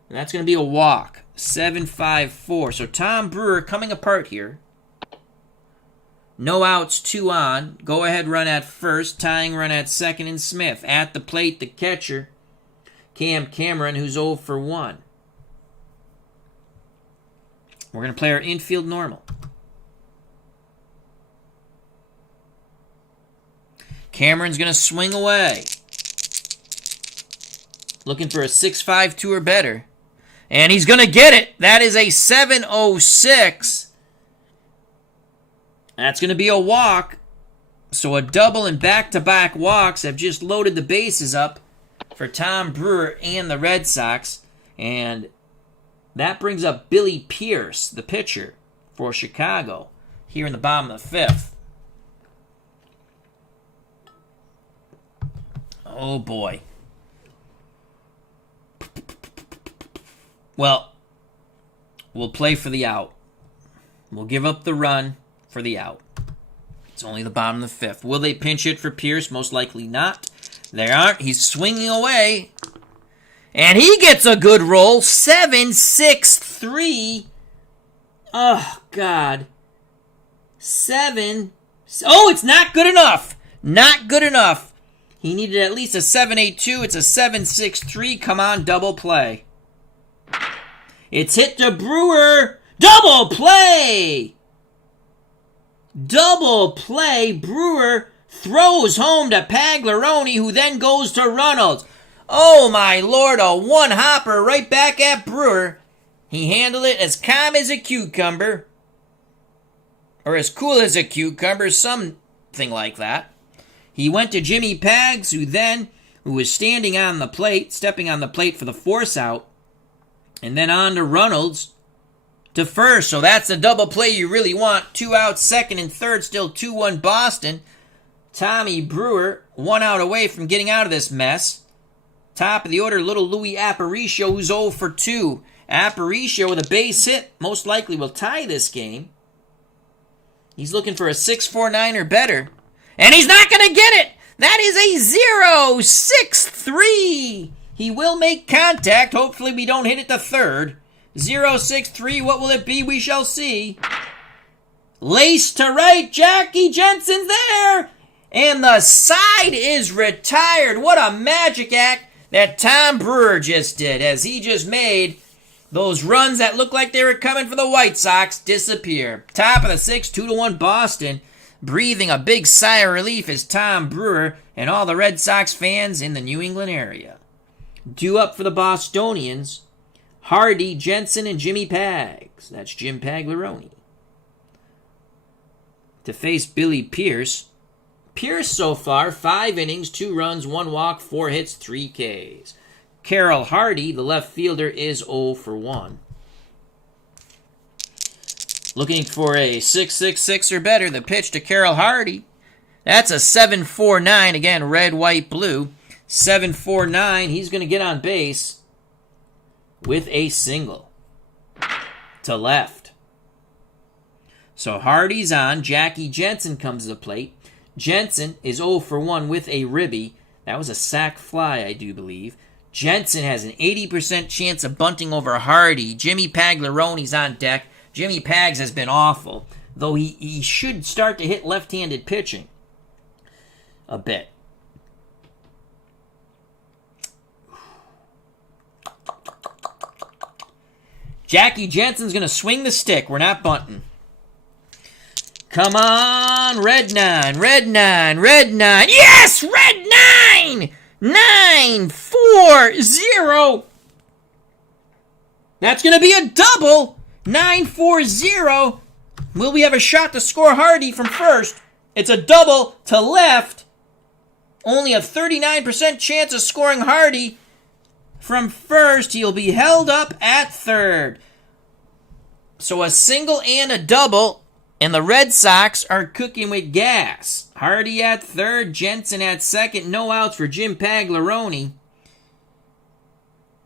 And that's going to be a walk. 7-5-4. So Tom Brewer coming apart here. No outs, 2 on. Go ahead run at first. Tying run at second, and Smith. At the plate, the catcher, Cam Cameron, who's 0 for 1. We're going to play our infield normal. Cameron's going to swing away. Looking for a 6-5-2 or better. And he's going to get it. That is a 7-0-6. That's going to be a walk. So a double and back-to-back walks have just loaded the bases up for Tom Brewer and the Red Sox. And that brings up Billy Pierce, the pitcher for Chicago, here in the bottom of the 5th. Oh, boy. Well, we'll play for the out. We'll give up the run for the out. It's only the bottom of the 5th. Will they pinch it for Pierce? Most likely not. They aren't. He's swinging away. And he gets a good roll. 7-6-3. Oh, God. 7. Oh, it's not good enough. Not good enough. He needed at least a 7-8-2. It's a 7-6-3. Come on, double play. It's hit to Brewer. Double play. Double play. Brewer throws home to Pagliarone, who then goes to Reynolds. Oh, my Lord, a one-hopper right back at Brewer. He handled it as calm as a cucumber. Or as cool as a cucumber, something like that. He went to Jimmy Pags, who was standing on the plate, stepping on the plate for the force out. And then on to Reynolds to first. So that's the double play you really want. 2 outs, second and third, still 2-1 Boston. Tommy Brewer, 1 out away from getting out of this mess. Top of the order, little Louis Aparicio, who's 0 for 2. Aparicio with a base hit most likely will tie this game. He's looking for a 6-4-9 or better. And he's not going to get it! That is a 0-6-3. He will make contact. Hopefully we don't hit it to third. 0-6-3. What will it be? We shall see. Lace to right. Jackie Jensen's there. And the side is retired. What a magic act that Tom Brewer just did as he just made those runs that looked like they were coming for the White Sox disappear. Top of the 6th, 2-1 Boston. Breathing a big sigh of relief is Tom Brewer and all the Red Sox fans in the New England area. Due up for the Bostonians, Hardy, Jensen, and Jimmy Pags. That's Jim Pagliarone. To face Billy Pierce. Pierce so far, 5 innings, 2 runs, 1 walk, 4 hits, 3 Ks. Carroll Hardy, the left fielder, is 0 for 1. Looking for a 6-6-6 or better, the pitch to Carroll Hardy. That's a 7-4-9, again, red, white, blue. 7-4-9, he's going to get on base with a single to left. So Hardy's on, Jackie Jensen comes to the plate. Jensen is 0 for 1 with a ribby. That was a sac fly, I do believe. Jensen has an 80% chance of bunting over Hardy. Jimmy Pagliarone's on deck. Jimmy Pags has been awful, though he should start to hit left-handed pitching a bit. Jackie Jensen's going to swing the stick. We're not bunting. Come on, red 9, red 9, red 9. Yes, red 9! 9-4-0. That's going to be a double. 9-4-0. Will we have a shot to score Hardy from first? It's a double to left. Only a 39% chance of scoring Hardy from first. He'll be held up at third. So a single and a double, and the Red Sox are cooking with gas. Hardy at third, Jensen at second. No outs for Jim Pagliarone.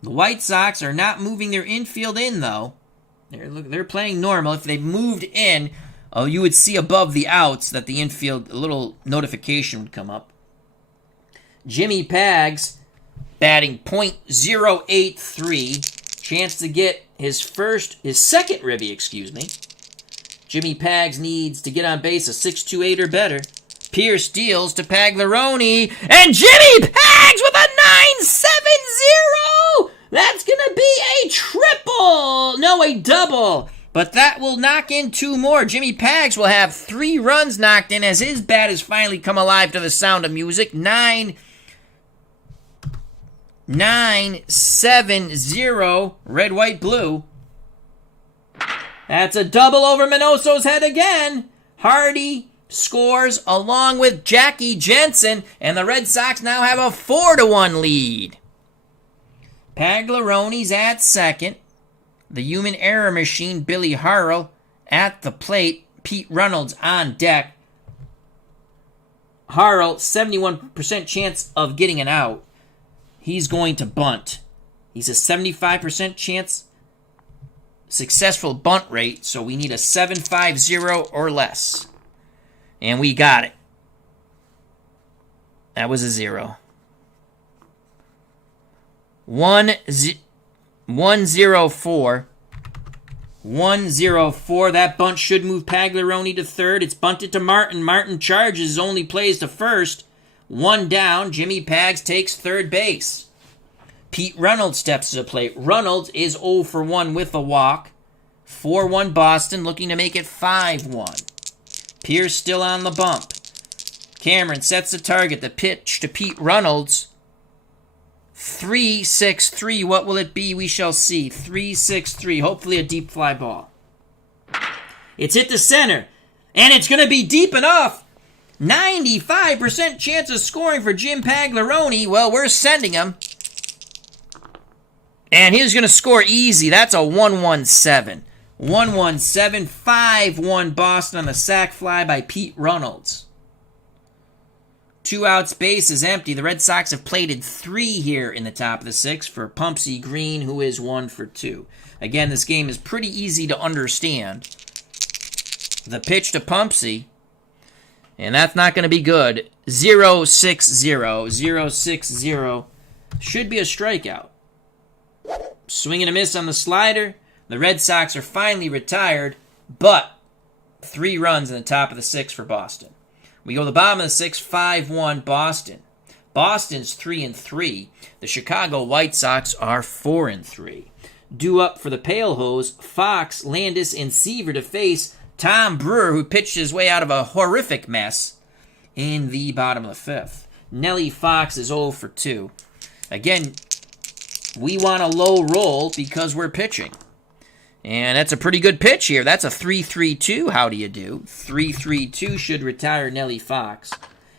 The White Sox are not moving their infield in, though. They're playing normal. If they moved in, you would see above the outs that the infield, a little notification would come up. Jimmy Pags batting .083. Chance to get his second ribby, Jimmy Pags needs to get on base a 6-2-8 or better. Pierce deals to Pagliarone, and Jimmy Pags with a 9-7-0! That's going to be a triple! No, a double. But that will knock in 2 more. Jimmy Pags will have 3 runs knocked in as his bat has finally come alive to the sound of music. 9-7-0, red, white, blue. That's a double over Minoso's head again. Hardy scores along with Jackie Jensen, and the Red Sox now have a 4-1 lead. Pagliarone's at second. The human error machine, Billy Harrell, at the plate. Pete Reynolds on deck. Harrell, 71% chance of getting an out. He's going to bunt. He's a 75% chance successful bunt rate, so we need a 7.50 or less. And we got it. That was a 0. 1-0-4. 1-0-4. That bunt should move Pagliarone to third. It's bunted to Martin. Martin charges, only plays to first. 1 down. Jimmy Pags takes third base. Pete Reynolds steps to the plate. Reynolds is 0 for 1 with a walk. 4-1 Boston, looking to make it 5-1. Pierce still on the bump. Cameron sets the target. The pitch to Pete Reynolds. 3-6-3. What will it be? We shall see. 3-6-3. Hopefully a deep fly ball. It's hit the center. And it's going to be deep enough. 95% chance of scoring for Jim Pagliarone. Well, we're sending him. And he's going to score easy. That's a 1-1-7. 1-1-7. 5-1 Boston on the sac fly by Pete Reynolds. 2 outs, base is empty. The Red Sox have plated 3 here in the top of the 6th for Pumpsy Green, who is 1 for 2. Again, this game is pretty easy to understand. The pitch to Pumpsy, and that's not going to be good. 0-6-0. 0-6-0. Should be a strikeout. Swing and a miss on the slider. The Red Sox are finally retired, but 3 runs in the top of the 6th for Boston. We go to the bottom of the 6th, 5-1 Boston. Boston's 3-3. The Chicago White Sox are 4-3. Due up for the Pale Hose, Fox, Landis, and Seaver to face Tom Brewer, who pitched his way out of a horrific mess in the bottom of the 5th. Nelly Fox is 0 for 2. Again, we want a low roll because we're pitching. And that's a pretty good pitch here. That's a 3-3-2. How do you do? 3-3-2 should retire Nelly Fox.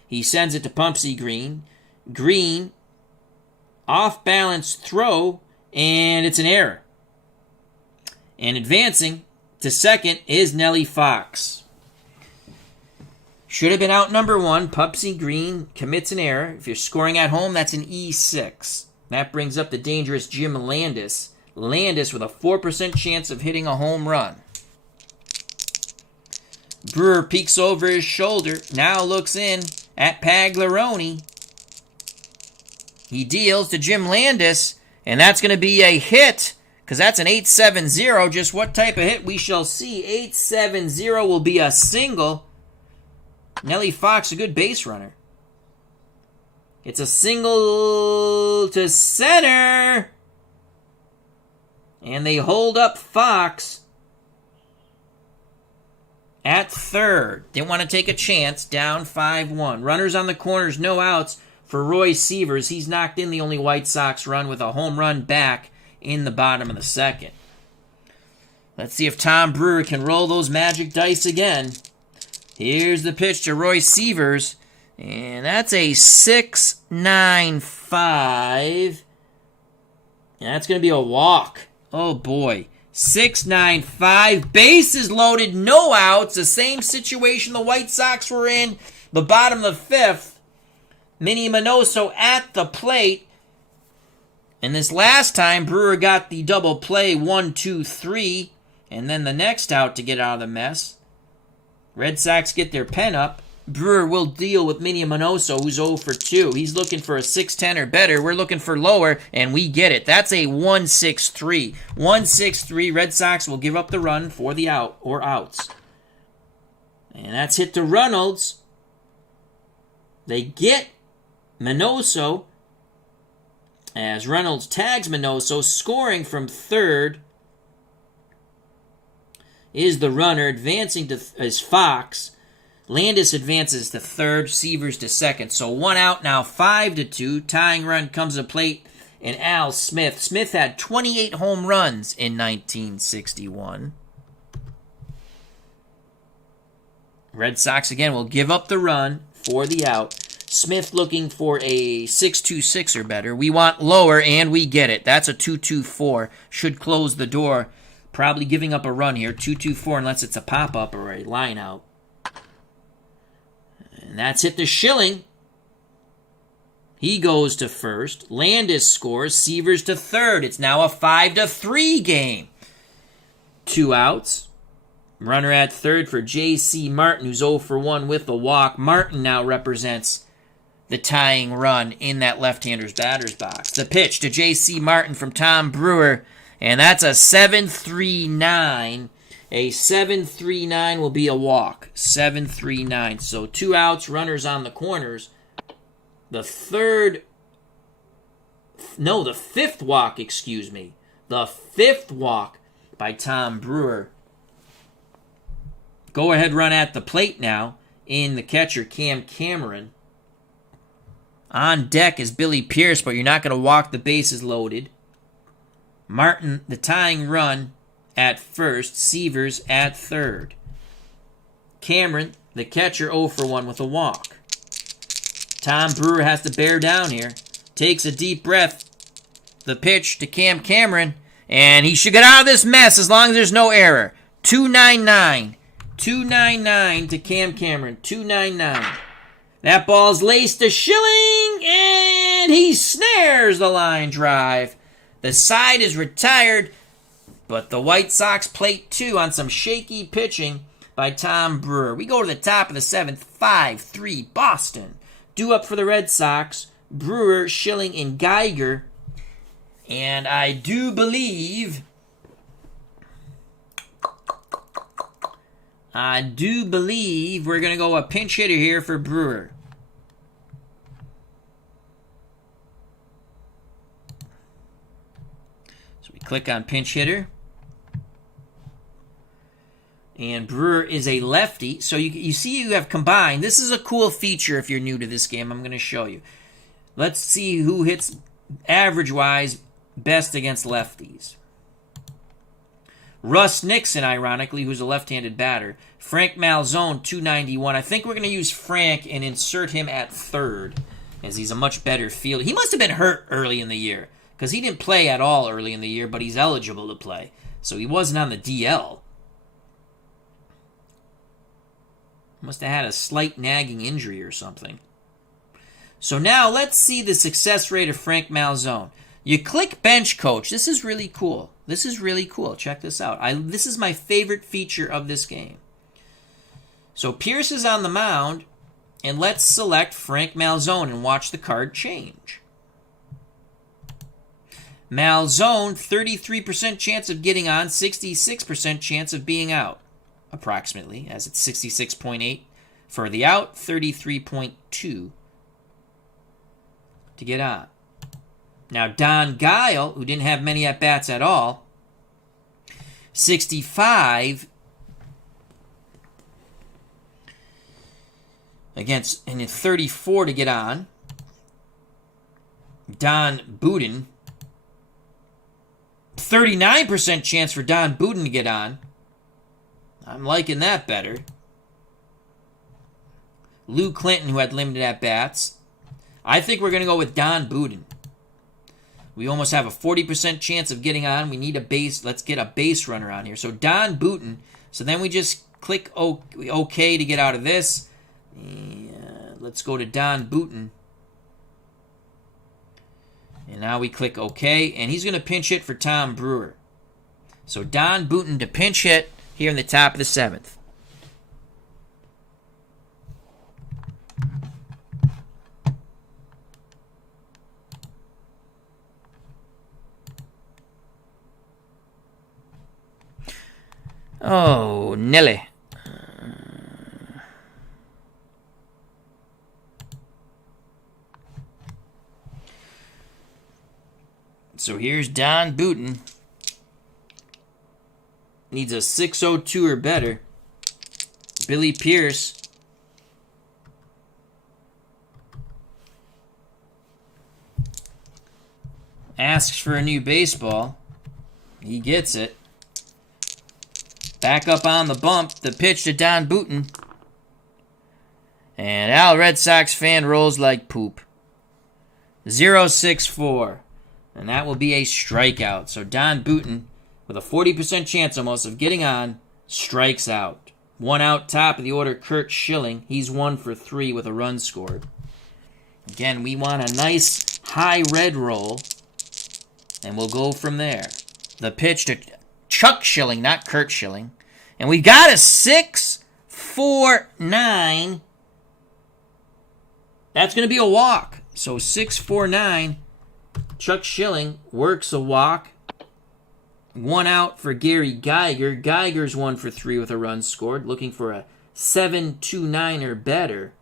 He sends it to Pumpsy Green. Green, off-balance throw, and it's an error. And advancing to second is Nelly Fox. Should have been out number 1. Pumpsy Green commits an error. If you're scoring at home, that's an E6. That brings up the dangerous Jim Landis. Landis with a 4% chance of hitting a home run. Brewer peeks over his shoulder, now looks in at Pagliarone. He deals to Jim Landis, and that's going to be a hit, because that's an 8-7-0. Just what type of hit we shall see. 8-7-0 will be a single. Nelly Fox, a good base runner. It's a single to center. And they hold up Fox at third. Didn't want to take a chance. Down 5-1. Runners on the corners, no outs for Roy Sievers. He's knocked in the only White Sox run with a home run back in the bottom of the 2nd. Let's see if Tom Brewer can roll those magic dice again. Here's the pitch to Roy Sievers. And that's a 6-9-5. And that's going to be a walk. Oh, boy. 6-9-5. Bases loaded, no outs. The same situation the White Sox were in the bottom of the 5th. Minnie Minoso at the plate. And this last time, Brewer got the double play 1-2-3. And then the next out to get out of the mess. Red Sox get their pen up. Brewer will deal with Minnie Minoso, who's 0 for 2. He's looking for a 6-10 or better. We're looking for lower, and we get it. That's a 1-6-3. 1-6-3. Red Sox will give up the run for the out or outs. And that's hit to Reynolds. They get Minoso as Reynolds tags Minoso. Scoring from third is the runner. Advancing to is Fox. Landis advances to third, Sievers to second. So 1 out now, 5-2. Tying run comes to plate, and Al Smith. Smith had 28 home runs in 1961. Red Sox again will give up the run for the out. Smith looking for a 6-2-6 or better. We want lower, and we get it. That's a 2-2-4. Should close the door. Probably giving up a run here. 2-2-4 unless it's a pop-up or a line out. And that's hit to Schilling. He goes to first. Landis scores. Sievers to third. It's now a 5-3 game. 2 outs. Runner at third for J.C. Martin, who's 0 for 1 with the walk. Martin now represents the tying run in that left-hander's batter's box. The pitch to J.C. Martin from Tom Brewer, and that's a 7-3-9. A 7-3-9 will be a walk. 7-3-9. So 2 outs, runners on the corners. The fifth walk, excuse me. The 5th walk by Tom Brewer. Go-ahead run at the plate now in the catcher, Cam Cameron. On deck is Billy Pierce, but you're not going to walk, the bases loaded. Martin, the tying run at first. Sievers at third. Cameron, the catcher, 0 for 1 with a walk. Tom Brewer has to bear down here. Takes a deep breath. The pitch to Cam Cameron, and he should get out of this mess as long as there's no error. 2-9-9. 2-9-9 to Cam Cameron. 2-9-9. That ball's laced to Schilling, and he snares the line drive. The side is retired, but the White Sox plate 2 on some shaky pitching by Tom Brewer. We go to the top of the 7th, 5-3 Boston. Due up for the Red Sox, Brewer, Schilling, and Geiger. And I do believe we're going to go a pinch hitter here for Brewer. So we click on pinch hitter. And Brewer is a lefty. So you see you have combined. This is a cool feature if you're new to this game. I'm going to show you. Let's see who hits average-wise best against lefties. Russ Nixon, ironically, who's a left-handed batter. Frank Malzone, 291. I think we're going to use Frank and insert him at third, as he's a much better fielder. He must have been hurt early in the year, because he didn't play at all early in the year, but he's eligible to play. So he wasn't on the DL. Must have had a slight nagging injury or something. So now let's see the success rate of Frank Malzone. You click bench coach. This is really cool. Check this out. This is my favorite feature of this game. So Pierce is on the mound, and let's select Frank Malzone and watch the card change. Malzone, 33% chance of getting on, 66% chance of being out, approximately, as it's 66.8 for the out, 33.2 to get on. Now, Don Guile, who didn't have many at-bats at all, 65 against, and 34 to get on. Don Budin, 39% chance for Don Budin to get on. I'm liking that better. Lou Clinton, who had limited at-bats. I think we're going to go with Don Budin. We almost have a 40% chance of getting on. We need a base. Let's get a base runner on here. So Don Budin. So then we just click OK to get out of this. And let's go to Don Budin. And now we click OK. And he's going to pinch hit for Tom Brewer. So Don Budin to pinch hit here in the top of the 7th. Oh, Nelly. So here's Don Budin. Needs a 602 or better. Billy Pierce. Asks for a new baseball. He gets it. Back up on the bump. The pitch to Don Budin. And Al Red Sox fan rolls like poop. 0-6-4. And that will be a strikeout. So Don Budin, with a 40% chance almost of getting on, strikes out. One out, top of the order, Curt Schilling. He's 1 for 3 with a run scored. Again, we want a nice high red roll. And we'll go from there. The pitch to Chuck Schilling, not Curt Schilling. And we got a 6-4-9. That's going to be a walk. So 6-4-9. Chuck Schilling works a walk. 1 out for Gary Geiger. Geiger's 1 for 3 with a run scored. Looking for a 7-2-9 or better.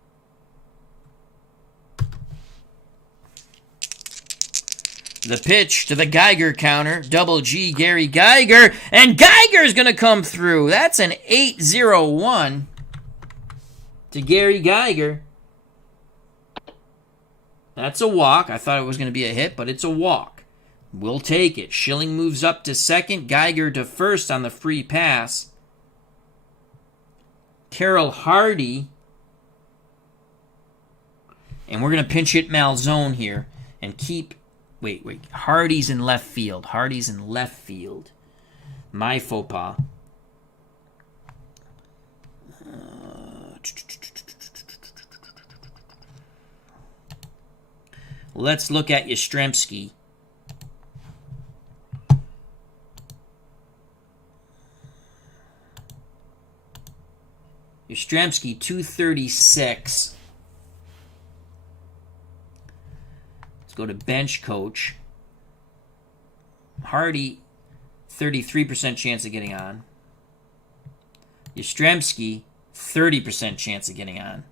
The pitch to the Geiger counter. Double G, Gary Geiger. And Geiger's going to come through. That's an 8-0-1 to Gary Geiger. That's a walk. I thought it was going to be a hit, but it's a walk. We'll take it. Schilling moves up to second. Geiger to first on the free pass. Carroll Hardy. And we're going to pinch hit Malzone here and keep... Wait. Hardy's in left field. My faux pas. Let's look at Yastrzemski. Yastrzemski, 236. Let's go to bench coach. Hardy, 33% chance of getting on. Yastrzemski, 30% chance of getting on.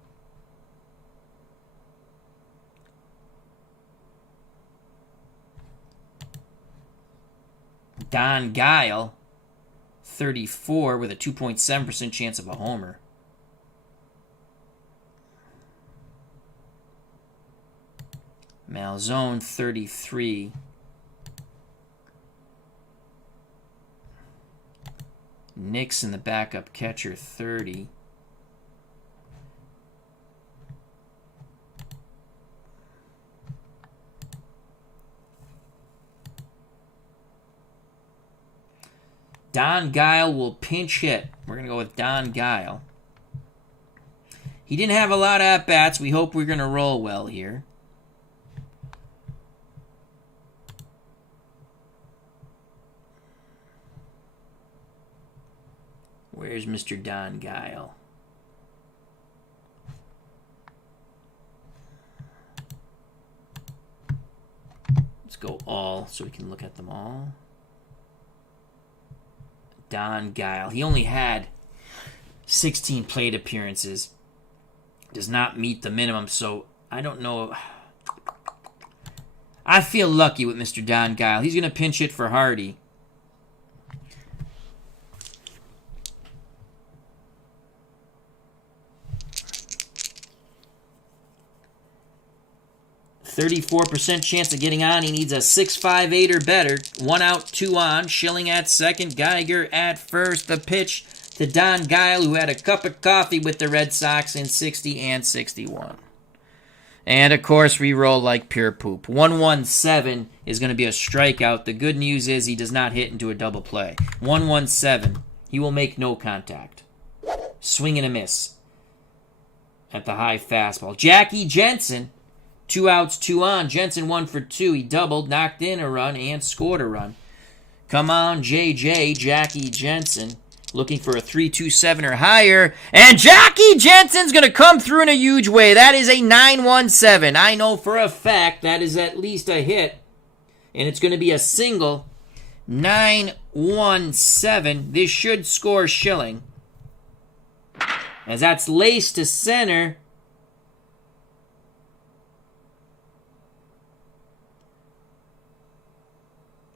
Don Guile, 34 with a 2.7% chance of a homer. Malzone, 33. Nixon, the backup catcher, 30. Don Guile will pinch hit. We're going to go with Don Guile. He didn't have a lot of at-bats. We hope we're going to roll well here. Where's Mr. Don Guile? Let's go all so we can look at them all. Don Guile. He only had 16 plate appearances. Does not meet the minimum, so I don't know. I feel lucky with Mr. Don Guile. He's going to pinch hit for Hardy. %34% chance of getting on. He needs a 6.58 or better. 1 out, 2 on. Schilling at second. Geiger at first. The pitch to Don Guile, who had a cup of coffee with the Red Sox in 60 and 61. And, of course, we roll like pure poop. 117 is going to be a strikeout. The good news is he does not hit into a double play. 117. He will make no contact. Swing and a miss at the high fastball. Jackie Jensen. 2 outs, 2 on. Jensen 1 for 2. He doubled, knocked in a run, and scored a run. Come on, JJ, Jackie Jensen. Looking for a 3.27 or higher. And Jackie Jensen's going to come through in a huge way. That is a 917. I know for a fact that is at least a hit. And it's going to be a single. 917. This should score Schilling. As that's laced to center.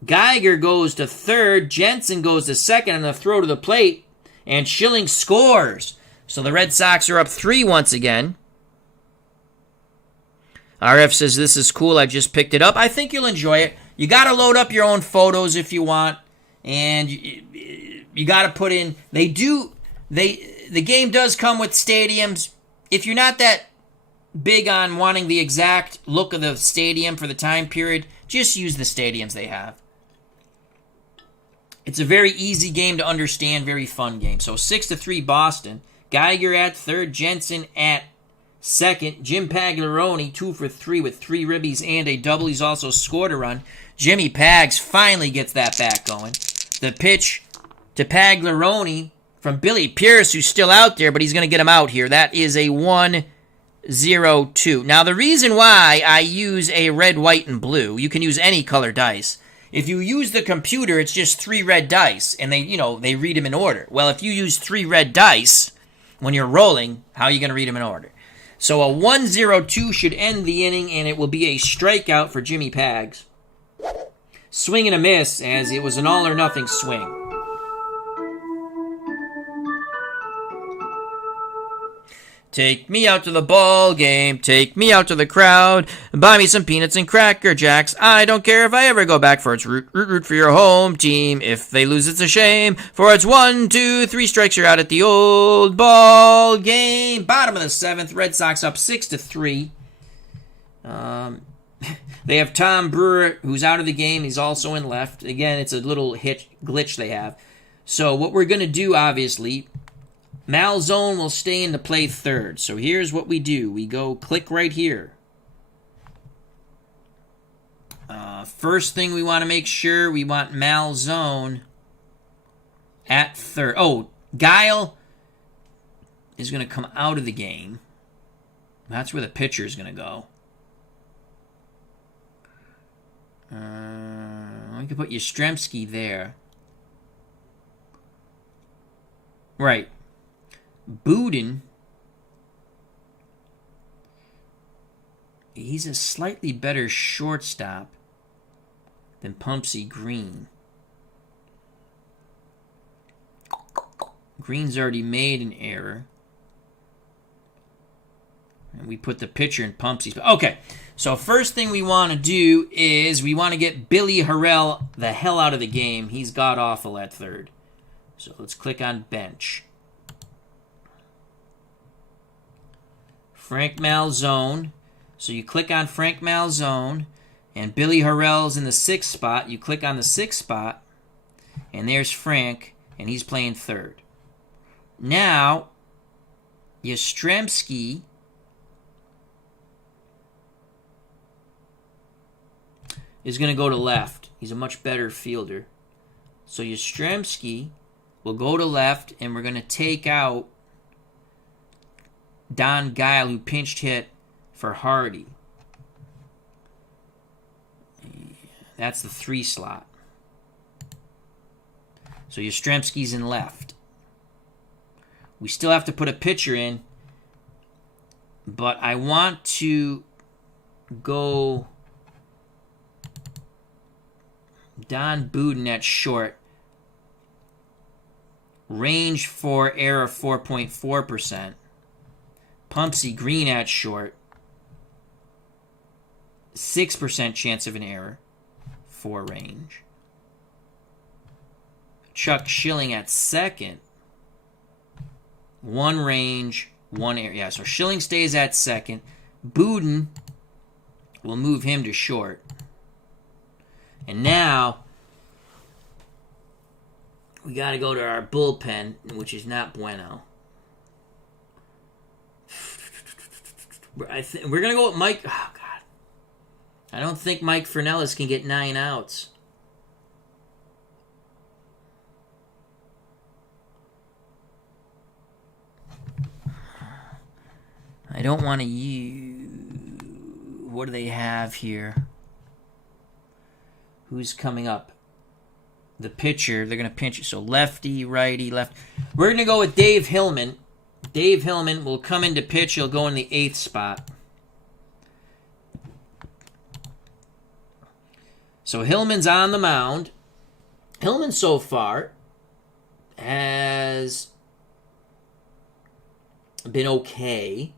Geiger goes to third. Jensen goes to second on the throw to the plate. And Schilling scores. So the Red Sox are up 3 once again. RF says, this is cool. I just picked it up. I think you'll enjoy it. You got to load up your own photos if you want. And you got to put in... The game does come with stadiums. If you're not that big on wanting the exact look of the stadium for the time period, just use the stadiums they have. It's a very easy game to understand, very fun game. So 6-3 Boston. Geiger at third, Jensen at second. Jim Pagliarone, 2 for 3 with 3 ribbies and a double. He's also scored a run. Jimmy Pags finally gets that bat going. The pitch to Pagliarone from Billy Pierce, who's still out there, but he's going to get him out here. That is a 1-0-2. Now, the reason why I use a red, white, and blue, you can use any color dice. If you use the computer, it's just 3 red dice, and they read them in order. Well, if you use 3 red dice when you're rolling, how are you going to read them in order? So a 1-0-2 should end the inning, and it will be a strikeout for Jimmy Pags. Swing and a miss, as it was an all-or-nothing swing. Take me out to the ball game, take me out to the crowd, buy me some peanuts and Cracker Jacks. I don't care if I ever go back, for it's root for your home team. If they lose, it's a shame, for it's 1, 2, 3 strikes, you're out at the old ball game. Bottom of the 7th, Red Sox up 6-3. They have Tom Brewer, who's out of the game. He's also in left. Again, it's a little glitch they have. So what we're going to do, obviously... Malzone will stay in to play third. So here's what we do. We go click right here. First thing we want to make sure, we want Malzone at third. Oh, Guile is going to come out of the game. That's where the pitcher is going to go. We can put Yastrzemski there. Right. Budin. He's a slightly better shortstop than Pumpsy Green. Green's already made an error. And we put the pitcher in Pumpsy's. Okay, so first thing we want to do is we want to get Billy Harrell the hell out of the game. He's god-awful at third. So let's click on bench. Frank Malzone. So you click on Frank Malzone, and Billy Harrell's in the 6th spot. You click on the 6th spot, and there's Frank, and he's playing third. Now, Yastrzemski is going to go to left. He's a much better fielder. So Yastrzemski will go to left, and we're going to take out Don Guile, who pinched hit for Hardy. That's the 3 slot. So Yastrzemski's in left. We still have to put a pitcher in, but I want to go Don Budin at short. Range for error 4.4%. Pumpsy Green at short. 6% chance of an error for range. Chuck Schilling at second. 1 range, 1 error. Yeah, so Schilling stays at second. Budin will move him to short. And now we got to go to our bullpen, which is not bueno. We're going to go with Mike. Oh, God. I don't think Mike Fernellis can get 9 outs. I don't want to use... What do they have here? Who's coming up? The pitcher. They're going to pinch it. So lefty, righty, left. We're going to go with Dave Hillman. Dave Hillman will come in to pitch. He'll go in the 8th spot. So Hillman's on the mound. Hillman so far has been okay.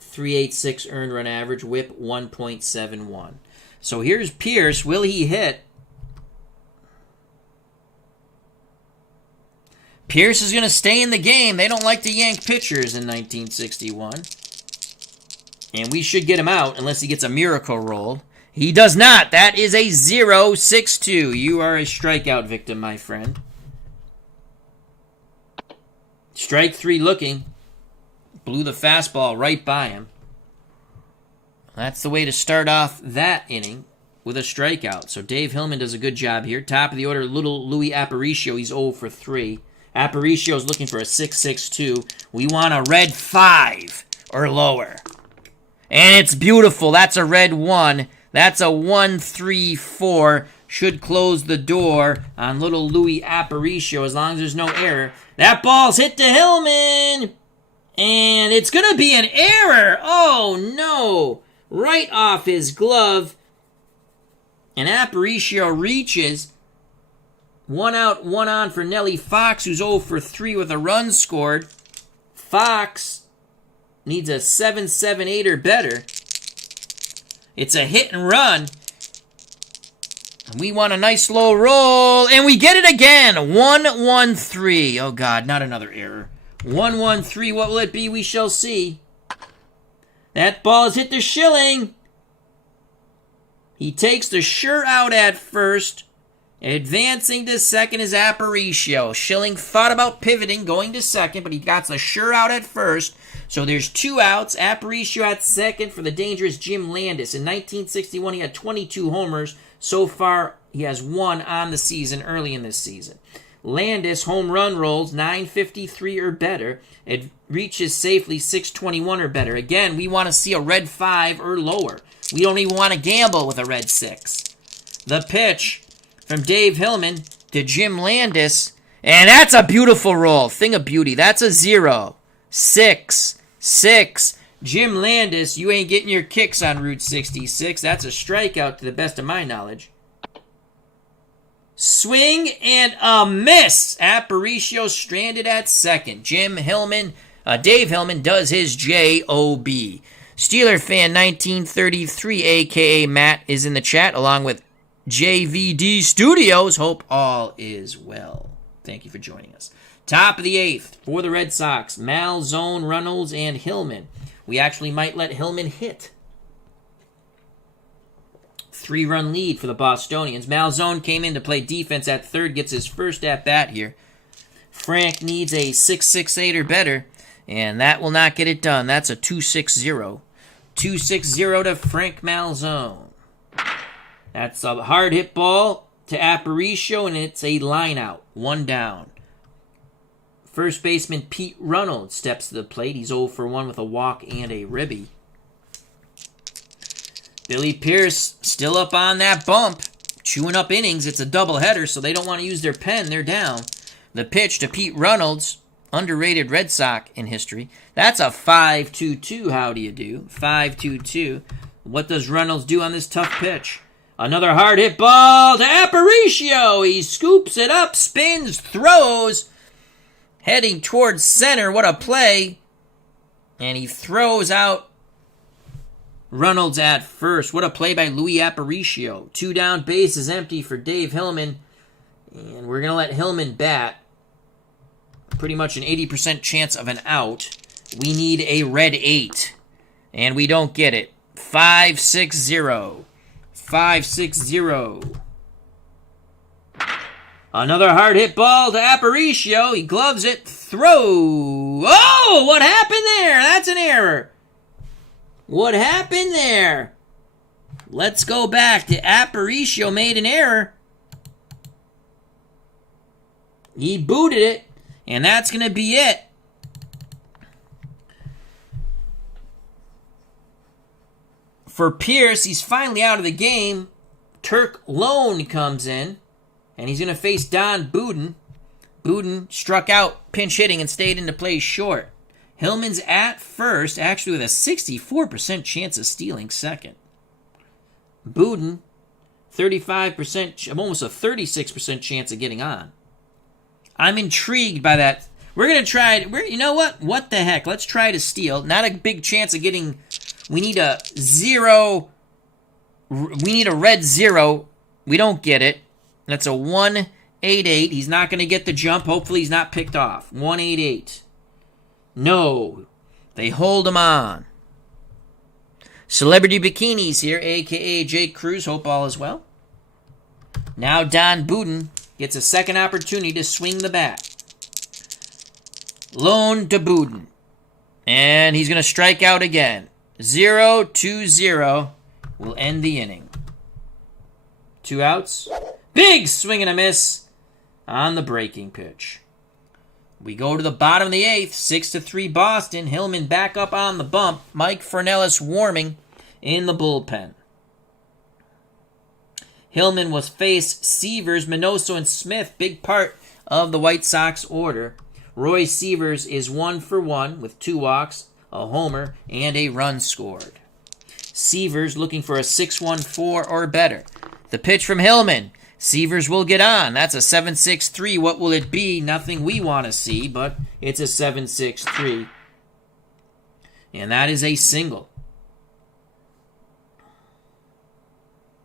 3.86 earned run average, whip 1.71. So here's Pierce. Will he hit? Pierce is going to stay in the game. They don't like to yank pitchers in 1961. And we should get him out unless he gets a miracle roll. He does not. That is a 0-6-2. You are a strikeout victim, my friend. Strike 3 looking. Blew the fastball right by him. That's the way to start off that inning, with a strikeout. So Dave Hillman does a good job here. Top of the order, little Louis Aparicio. He's 0 for 3. Aparicio is looking for a 6.62. We want a red 5 or lower. And it's beautiful. That's a red 1. That's a 1-3-4. Should close the door on little Louis Aparicio as long as there's no error. That ball's hit to Hillman. And it's going to be an error. Oh, no. Right off his glove. And Aparicio reaches. 1 out, 1 on for Nellie Fox, who's 0 for 3 with a run scored. Fox needs a 7-7-8 or better. It's a hit and run. We want a nice slow roll, and we get it again. 1-1-3. Oh, God, not another error. 1-1-3. What will it be? We shall see. That ball is hit to Schilling. He takes the sure out at first. Advancing to second is Aparicio. Schilling thought about pivoting, going to second, but he got the sure out at first. So there's 2 outs. Aparicio at second for the dangerous Jim Landis. In 1961, he had 22 homers. So far, he has 1 on the season early in this season. Landis home run rolls 953 or better. It reaches safely 621 or better. Again, we want to see a red 5 or lower. We don't even want to gamble with a red 6. The pitch from Dave Hillman to Jim Landis. And that's a beautiful roll. Thing of beauty. That's a 0. 6. 6. Jim Landis, you ain't getting your kicks on Route 66. That's a strikeout to the best of my knowledge. Swing and a miss. Aparicio stranded at second. Dave Hillman does his J-O-B. Steeler fan 1933, a.k.a. Matt, is in the chat, along with JVD Studios. Hope all is well. Thank you for joining us. Top of the 8th for the Red Sox. Malzone, Reynolds, and Hillman. We actually might let Hillman hit. 3-run lead for the Bostonians. Malzone came in to play defense at third, gets his first at-bat here. Frank needs a 6.68 or better, and that will not get it done. That's a 2.60. 2.60 to Frank Malzone. That's a hard hit ball to Aparicio, and it's a line out. 1 down. First baseman Pete Reynolds steps to the plate. He's 0 for 1 with a walk and a ribby. Billy Pierce still up on that bump, chewing up innings. It's a doubleheader, so they don't want to use their pen. They're down. The pitch to Pete Reynolds, underrated Red Sox in history. That's a 5-2-2. How do you do? 5-2-2. What does Reynolds do on this tough pitch? Another hard hit ball to Aparicio. He scoops it up, spins, throws, heading towards center. What a play. And he throws out Reynolds at first. What a play by Luis Aparicio. 2 down, base is empty for Dave Hillman. And we're going to let Hillman bat. Pretty much an 80% chance of an out. We need a red 8. And we don't get it. 5-6-0. 5-6-0. Another hard hit ball to Aparicio. He gloves it. Throw. Oh, what happened there? That's an error. What happened there? Let's go back to Aparicio made an error. He booted it, and that's going to be it. For Pierce, he's finally out of the game. Turk Lone comes in, and he's going to face Don Budin. Budin struck out pinch hitting and stayed into play short. Hillman's at first, actually with a 64% chance of stealing second. Budin, 35%, almost a 36% chance of getting on. I'm intrigued by that. We're going to try it. You know what? What the heck? Let's try to steal. Not a big chance of getting. We need a 0. We need a red 0. We don't get it. That's a 1-8-8. He's not going to get the jump. Hopefully he's not picked off. 1-8-8. No. They hold him on. Celebrity Bikinis here, a.k.a. Jake Cruz. Hope all is well. Now Don Budin gets a second opportunity to swing the bat. Lone to Budin. And he's going to strike out again. 0-2-0 will end the inning. 2 outs. Big swing and a miss on the breaking pitch. We go to the bottom of the 8th, 6-3 Boston. Hillman back up on the bump. Mike Fornellis warming in the bullpen. Hillman was faced Severs, Minoso, and Smith, big part of the White Sox order. Roy Severs is 1 for 1 with 2 walks, a homer, and a run scored. Severs looking for a 6-1-4 or better. The pitch from Hillman. Severs will get on. That's a 7-6-3. What will it be? Nothing we want to see, but it's a 7-6-3. And that is a single.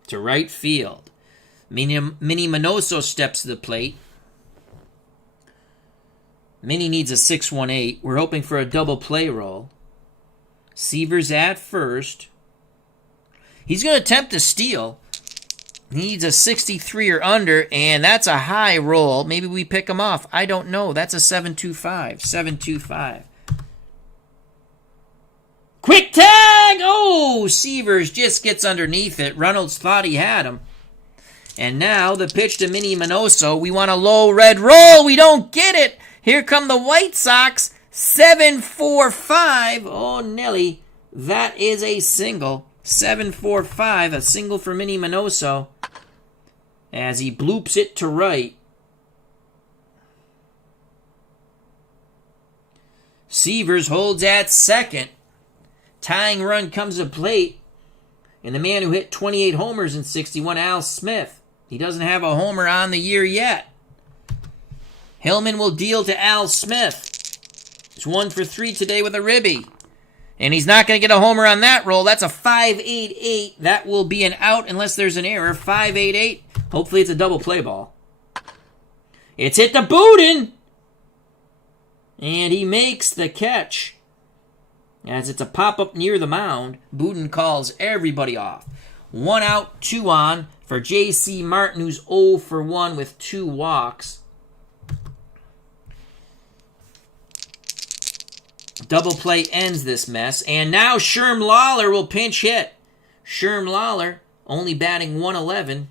To right field. Minnie Minoso steps to the plate. Minnie needs a 6-1-8. We're hoping for a double play roll. Severs at first. He's going to attempt to steal. He needs a 63 or under, and that's a high roll. Maybe we pick him off. I don't know. That's a 7-2-5. 7-2-5. Quick tag! Oh, Severs just gets underneath it. Reynolds thought he had him. And now the pitch to Minnie Minoso. We want a low red roll. We don't get it. Here come the White Sox. 7-4-5. Oh, Nelly. That is a single. 7-4-5. A single for Minnie Minoso. As he bloops it to right. Severs holds at second. Tying run comes to plate. And the man who hit 28 homers in 61, Al Smith. He doesn't have a homer on the year yet. Hillman will deal to Al Smith. He's 1 for 3 today with a ribby. And he's not going to get a homer on that roll. That's a 5-8-8. That will be an out unless there's an error. 5-8-8. Hopefully it's a double play ball. It's hit to Booten. And he makes the catch. As it's a pop-up near the mound, Booten calls everybody off. 1 out, 2 on for J.C. Martin, who's 0 for 1 with 2 walks. Double play ends this mess. And now Sherm Lawler will pinch hit. Sherm Lawler only batting 111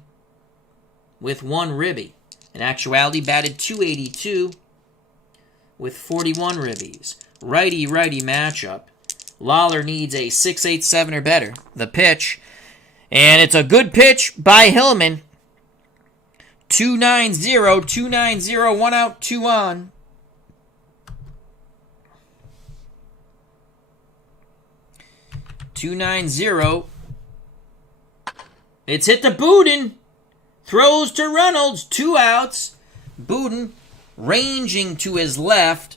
with 1 ribby. In actuality, batted 282 with 41 ribbies. Righty-righty matchup. Lawler needs a 6.87 or better. The pitch. And it's a good pitch by Hillman. 2-9-0, 1 out, 2 on. .290. It's hit to Booten. Throws to Reynolds. 2 outs. Booten ranging to his left.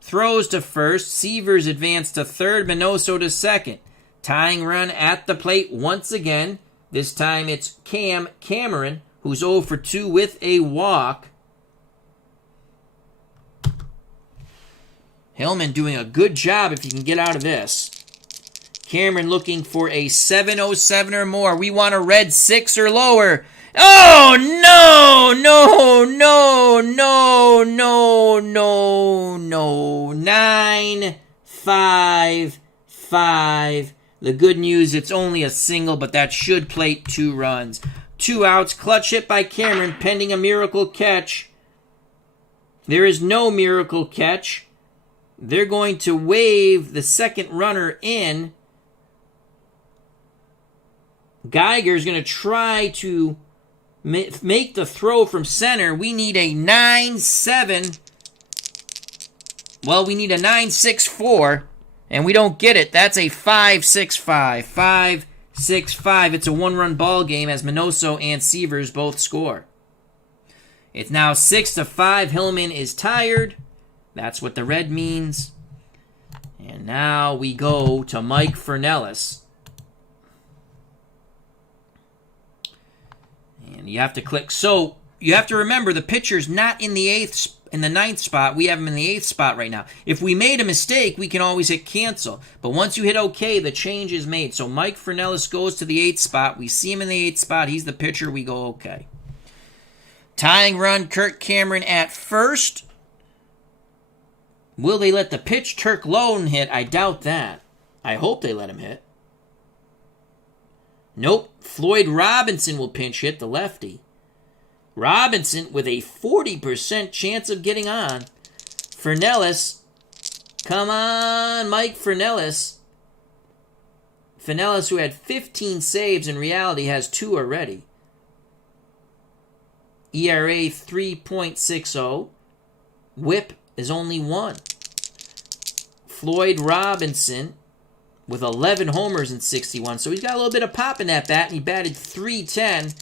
Throws to first. Severs advanced to third. Minoso to second. Tying run at the plate once again. This time it's Cam Cameron, who's 0 for 2 with a walk. Hillman doing a good job if he can get out of this. Cameron looking for a 707 or more. We want a red 6 or lower. Oh, no, 9-5-5. The good news, it's only a single, but that should plate 2 runs. 2 outs, clutch hit by Cameron, pending a miracle catch. There is no miracle catch. They're going to wave the second runner in. Geiger is going to try to make the throw from center. We need a 9-7. Well, we need a 9-6-4. And we don't get it. That's a 5-6-5. 5-6-5. It's a 1-run ball game as Minoso and Severs both score. It's now 6-5. Hillman is tired. That's what the red means. And now we go to Mike Fernellis. And you have to click. So you have to remember the pitcher's not in the 9th spot. We have him in the 8th spot right now. If we made a mistake, we can always hit cancel. But once you hit OK, the change is made. So Mike Fernellis goes to the 8th spot. We see him in the 8th spot. He's the pitcher. We go OK. Tying run, Kirk Cameron at first. Will they let the pitch Turk Lone hit? I doubt that. I hope they let him hit. Nope. Floyd Robinson will pinch hit, the lefty. Robinson with a 40% chance of getting on. Fernellis. Come on, Mike Fernellis. Fernellis, who had 15 saves, in reality has 2 already. ERA 3.60. Whip is only 1. Floyd Robinson with 11 homers in 61. So he's got a little bit of pop in that bat, and he batted .310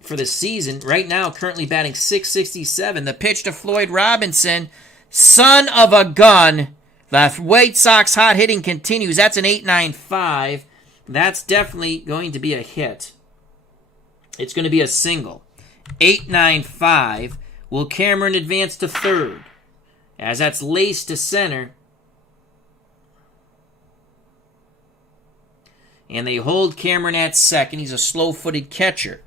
for the season. Right now, currently batting .667. The pitch to Floyd Robinson. Son of a gun. The White Sox hot hitting continues. That's an 8.95. That's definitely going to be a hit. It's going to be a single. 8.95. Will Cameron advance to third? As that's laced to center. And they hold Cameron at second. He's a slow-footed catcher.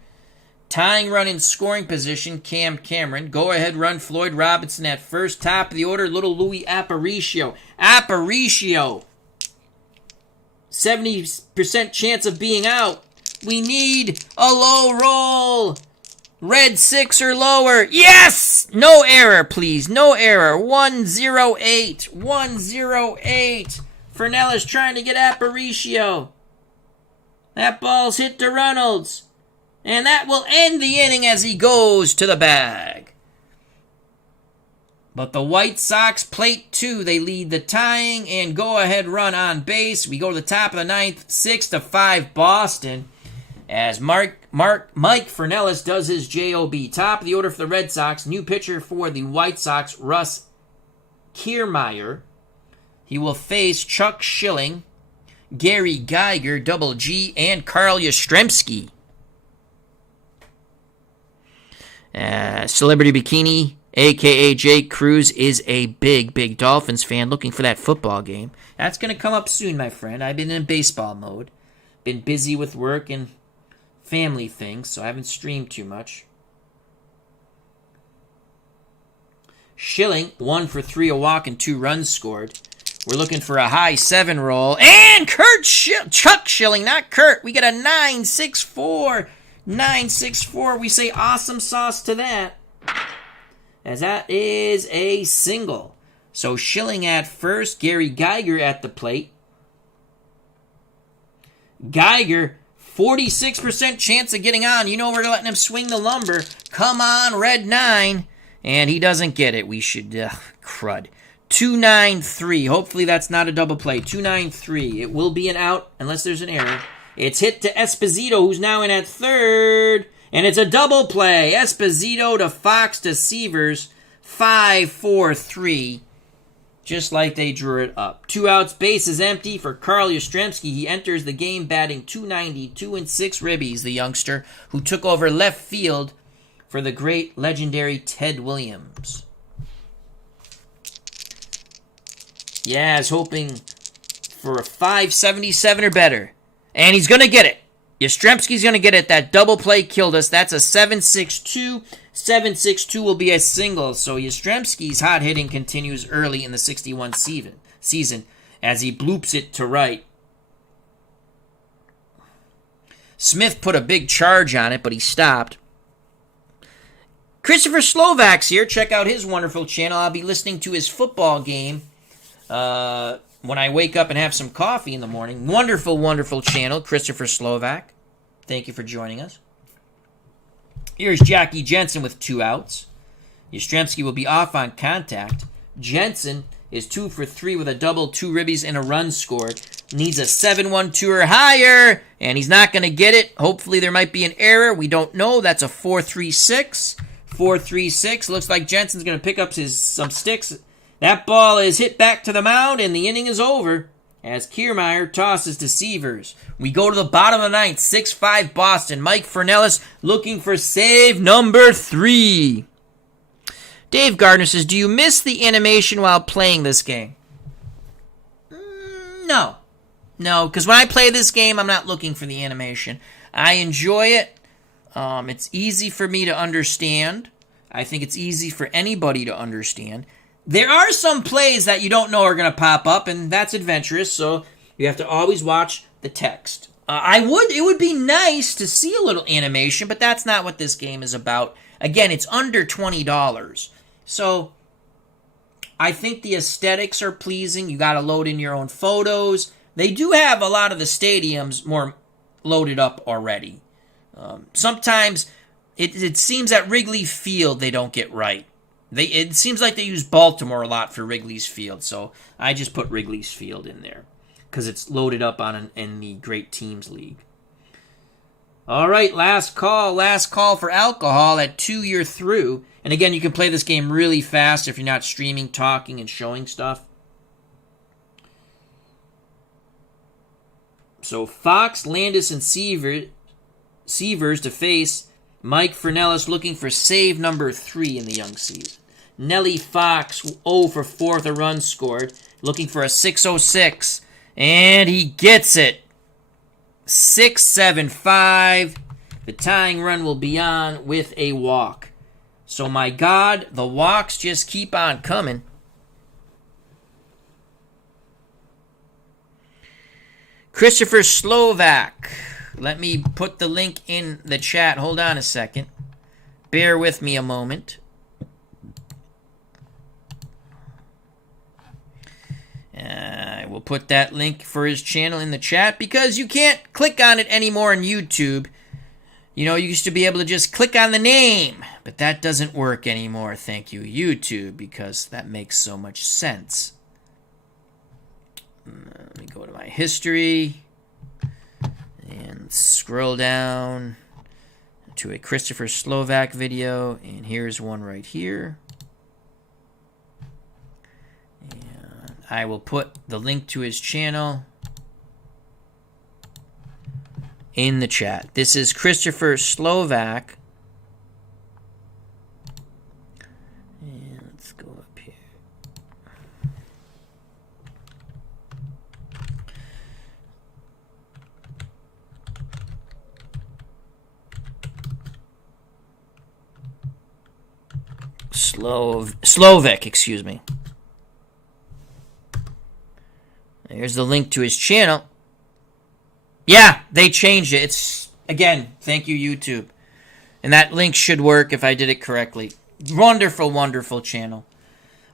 Tying run in scoring position, Cam Cameron. Go-ahead run, Floyd Robinson at first. Top of the order, little Louis Aparicio. Aparicio 70% chance of being out. We need a low roll. Red 6 or lower. Yes! No error, please. No error. 108. 108. Fernella's trying to get Aparicio. That ball's hit to Reynolds. And that will end the inning as he goes to the bag. But the White Sox plate 2. They lead the tying and go-ahead run on base. We go to the top of the ninth, 6-5 Boston. As Mike Fernelis does his job. Top of the order for the Red Sox. New pitcher for the White Sox, Russ Kiermaier. He will face Chuck Schilling, Gary Geiger, Double G, and Carl Yastrzemski. Celebrity Bikini, a.k.a. Jake Cruz, is a big Dolphins fan looking for that football game. That's going to come up soon, my friend. I've been in baseball mode. Been busy with work and family things, so I haven't streamed too much. Schilling, 1 for 3, a walk, and 2 runs scored. We're looking for a high 7 roll. And Chuck Schilling, not Kurt. We get a 9-6-4. 9-6-4. We say awesome sauce to that, as that is a single. So Schilling at first, Gary Geiger at the plate. Geiger, 46% chance of getting on. You know we're letting him swing the lumber. Come on, Red 9. And he doesn't get it. We should, crud. 2-9-3. Hopefully that's not a double play. 2-9-3. It will be an out unless there's an error. It's hit to Esposito, who's now in at third. And it's a double play. Esposito to Fox to Severs. 5-4-3. Just like they drew it up. 2 outs, base is empty for Carl Yastrzemski. He enters the game batting .290, 2 and 6 ribbies, the youngster, who took over left field for the great legendary Ted Williams. Yaz hoping for a 577 or better. And he's going to get it. Yastrzemski's going to get it. That double play killed us. That's a 7-6-2. 7-6-2 will be a single. So Yastrzemski's hot hitting continues early in the 61 season as he bloops it to right. Smith put a big charge on it, but he stopped. Christopher Slovak's here. Check out his wonderful channel. I'll be listening to his football game when I wake up and have some coffee in the morning. Wonderful channel, Christopher Slovak. Thank you for joining us. Here's Jackie Jensen with 2 outs. Yastrzemski will be off on contact. Jensen is 2 for 3 with a double, 2 ribbies, and a run scored. Needs a 7-1-2 or higher, and he's not going to get it. Hopefully there might be an error. We don't know. That's a 4-3-6. 4-3-6. Looks like Jensen's going to pick up some sticks. That ball is hit back to the mound, and the inning is over as Kiermaier tosses to Severs. We go to the bottom of the ninth, 6-5 Boston. Mike Fernelis looking for save number 3. Dave Gardner says, do you miss the animation while playing this game? No, because when I play this game, I'm not looking for the animation. I enjoy it. It's easy for me to understand. I think it's easy for anybody to understand. There are some plays that you don't know are going to pop up, and that's adventurous, so you have to always watch the text. It would be nice to see a little animation, but that's not what this game is about. Again, it's under $20. So I think the aesthetics are pleasing. You got to load in your own photos. They do have a lot of the stadiums more loaded up already. Sometimes it seems at Wrigley Field they don't get right. It seems like they use Baltimore a lot for Wrigley's Field, so I just put Wrigley's Field in there because it's loaded up in the Great Teams League. All right, last call for alcohol. At 2 you're through. And again, you can play this game really fast if you're not streaming, talking, and showing stuff. So Fox, Landis, and Severs to face Mike Fernelis looking for save number 3 in the young season. Nelly Fox, 0 for 4 with a run scored, looking for a 606, and he gets it. 6-7-5. The tying run will be on with a walk. So my God, the walks just keep on coming. Christopher Slovak. Let me put the link in the chat. Hold on a second. Bear with me a moment. I will put that link for his channel in the chat because you can't click on it anymore on YouTube. You know, you used to be able to just click on the name, but that doesn't work anymore. Thank you, YouTube, because that makes so much sense. Let me go to my history and scroll down to a Christopher Slovak video, and here's one right here. And I will put the link to his channel in the chat. This is Christopher Slovak. And let's go up here. Slovak, excuse me. Here's the link to his channel. Yeah, they changed it. It's, again, thank you, YouTube. And that link should work if I did it correctly. Wonderful, wonderful channel.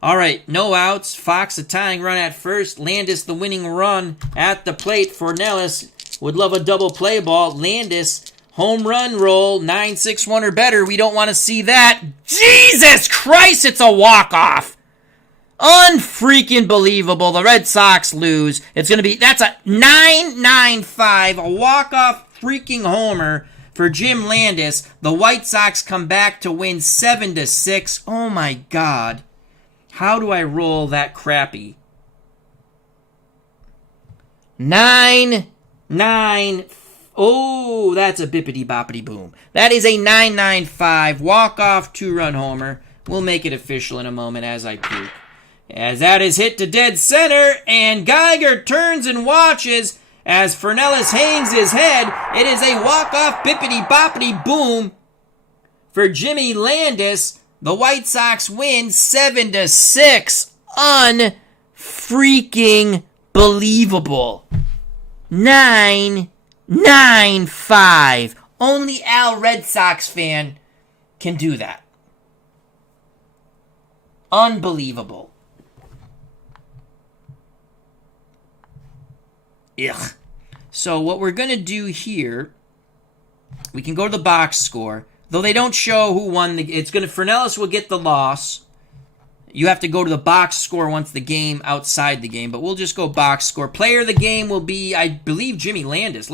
All right, no outs. Fox a tying run at first. Landis the winning run at the plate. Fornellis would love a double play ball. Landis, home run roll, 9-6-1 or better. We don't want to see that. Jesus Christ, it's a walk-off. Unfreaking believable. The Red Sox lose. It's going to be, that's a 9-9-5, a walk-off freaking homer for Jim Landis. The White Sox come back to win 7-6. Oh my God. How do I roll that crappy? 9-9. Oh, that's a bippity boppity boom. That is a 9-9-5 walk-off 2-run homer. We'll make it official in a moment as I puke. As that is hit to dead center, and Geiger turns and watches as Fornellis hangs his head. It is a walk-off bippity-boppity boom for Jimmy Landis. The White Sox win 7-6. Unfreaking believable. 9-9-5. Only Al Red Sox fan can do that. Unbelievable. Ugh. So what we're going to do here, we can go to the box score. Though they don't show who won, Fornellis will get the loss. You have to go to the box score once the game, outside the game, but we'll just go box score. Player of the game will be, I believe, Jimmy Landis.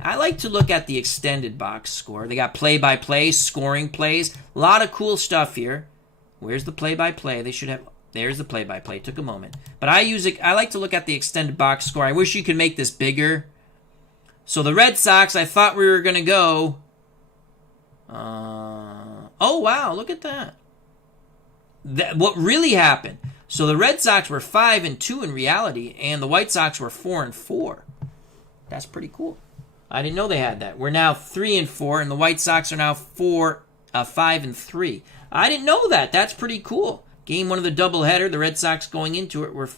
I like to look at the extended box score. They got play-by-play, scoring plays, a lot of cool stuff here. Where's the play-by-play? They should have... There's the play-by-play. Took a moment. But I like to look at the extended box score. I wish you could make this bigger. So the Red Sox, I thought we were going to go... oh, wow. Look at that. What really happened? So the Red Sox were 5-2 in reality, and the White Sox were 4-4. That's pretty cool. I didn't know they had that. We're now 3-4, and the White Sox are now 5-3. I didn't know that. That's pretty cool. Game one of the doubleheader, the Red Sox going into it were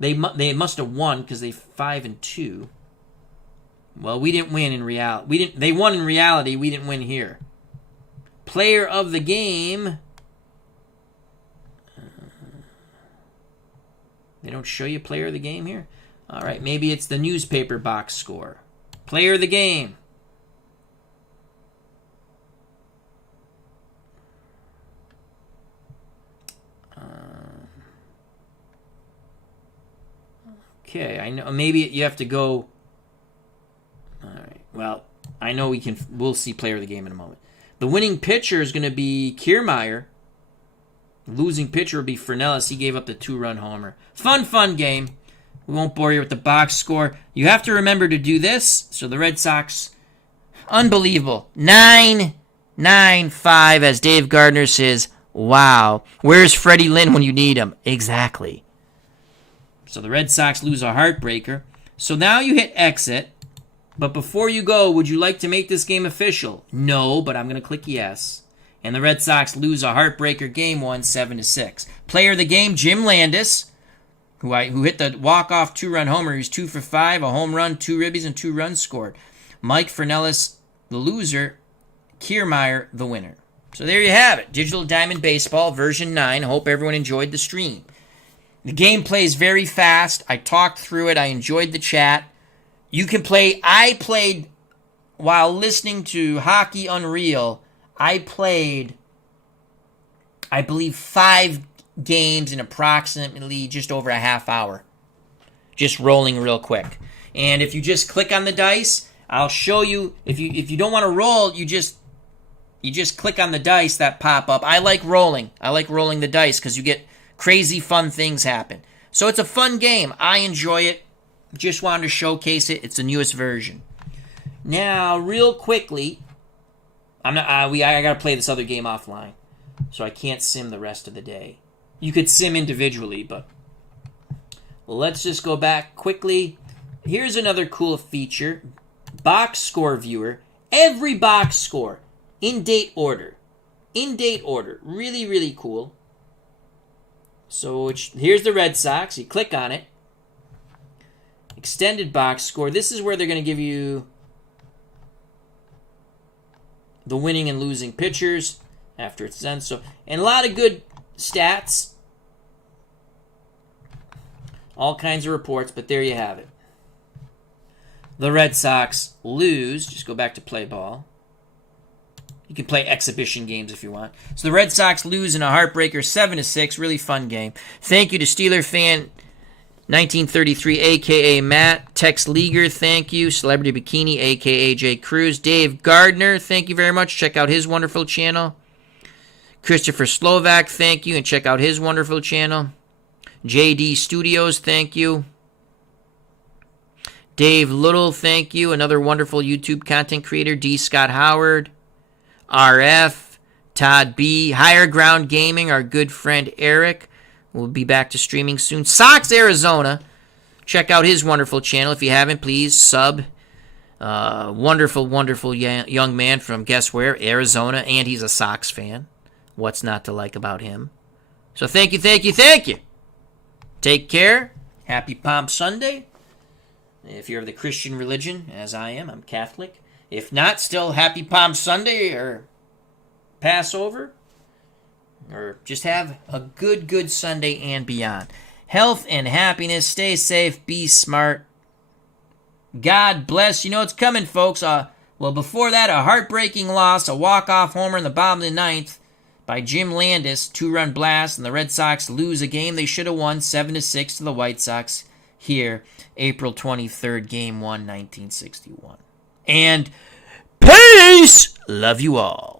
they must have won because they 5-2. Well, we didn't win in reality. They won in reality. We didn't win here. Player of the game. They don't show you player of the game here. All right, maybe it's the newspaper box score. Player of the game. Okay, I know. Maybe you have to go. All right. Well, I know we'll see player of the game in a moment. The winning pitcher is going to be Kiermaier. The losing pitcher will be Fornellis. He gave up the 2-run homer. Fun game. We won't bore you with the box score. You have to remember to do this. So the Red Sox, unbelievable. 9-9-5, as Dave Gardner says. Wow. Where's Freddie Lynn when you need him? Exactly. So the Red Sox lose a heartbreaker. So now you hit exit. But before you go, would you like to make this game official? No, but I'm going to click yes. And the Red Sox lose a heartbreaker game 1, 7-6. Player of the game, Jim Landis. who hit the walk-off 2-run homer. He was 2 for 5, a home run, 2 ribbies, and 2 runs scored. Mike Fernellis, the loser. Kiermaier, the winner. So there you have it. Digital Diamond Baseball version 9. Hope everyone enjoyed the stream. The game plays very fast. I talked through it. I enjoyed the chat. You can play. I played while listening to Hockey Unreal. I played, I believe, 5 games in approximately just over a half hour. Just rolling real quick. And if you just click on the dice, I'll show you. If you don't want to roll, you just click on the dice that pop up. I like rolling. I like rolling the dice because you get crazy fun things happen. So it's a fun game. I enjoy it. Just wanted to showcase it. It's the newest version. Now, real quickly, I gotta play this other game offline, so I can't sim the rest of the day. You could sim individually, but let's just go back quickly. Here's another cool feature: box score viewer. Every box score in date order. Really, really cool. So here's the Red Sox. You click on it. Extended box score. This is where they're going to give you the winning and losing pitchers after it's done. So, and a lot of good stats. All kinds of reports, but there you have it. The Red Sox lose. Just go back to play ball. You can play exhibition games if you want. So the Red Sox lose in a heartbreaker 7-6. Really fun game. Thank you to Steeler fan 1933, a.k.a. Matt. Tex Leaguer, thank you. Celebrity Bikini, a.k.a. Jay Cruz. Dave Gardner, thank you very much. Check out his wonderful channel. Christopher Slovak, thank you. And check out his wonderful channel. JD Studios, thank you. Dave Little, thank you. Another wonderful YouTube content creator. D. Scott Howard. RF. Todd B. Higher Ground Gaming, our good friend Eric. We'll be back to streaming soon. Sox Arizona. Check out his wonderful channel. If you haven't, please sub. Wonderful, wonderful young man from guess where? Arizona. And he's a Sox fan. What's not to like about him? So thank you, thank you, thank you. Take care. Happy Palm Sunday. If you're of the Christian religion, as I am, I'm Catholic. If not, still happy Palm Sunday or Passover. Or just have a good Sunday and beyond. Health and happiness. Stay safe. Be smart. God bless. You know what's coming, folks. Well, before that, a heartbreaking loss. A walk-off homer in the bottom of the ninth by Jim Landis. 2-run blast. And the Red Sox lose a game they should have won 7-6 to the White Sox here. April 23rd, Game 1, 1961. And peace! Love you all.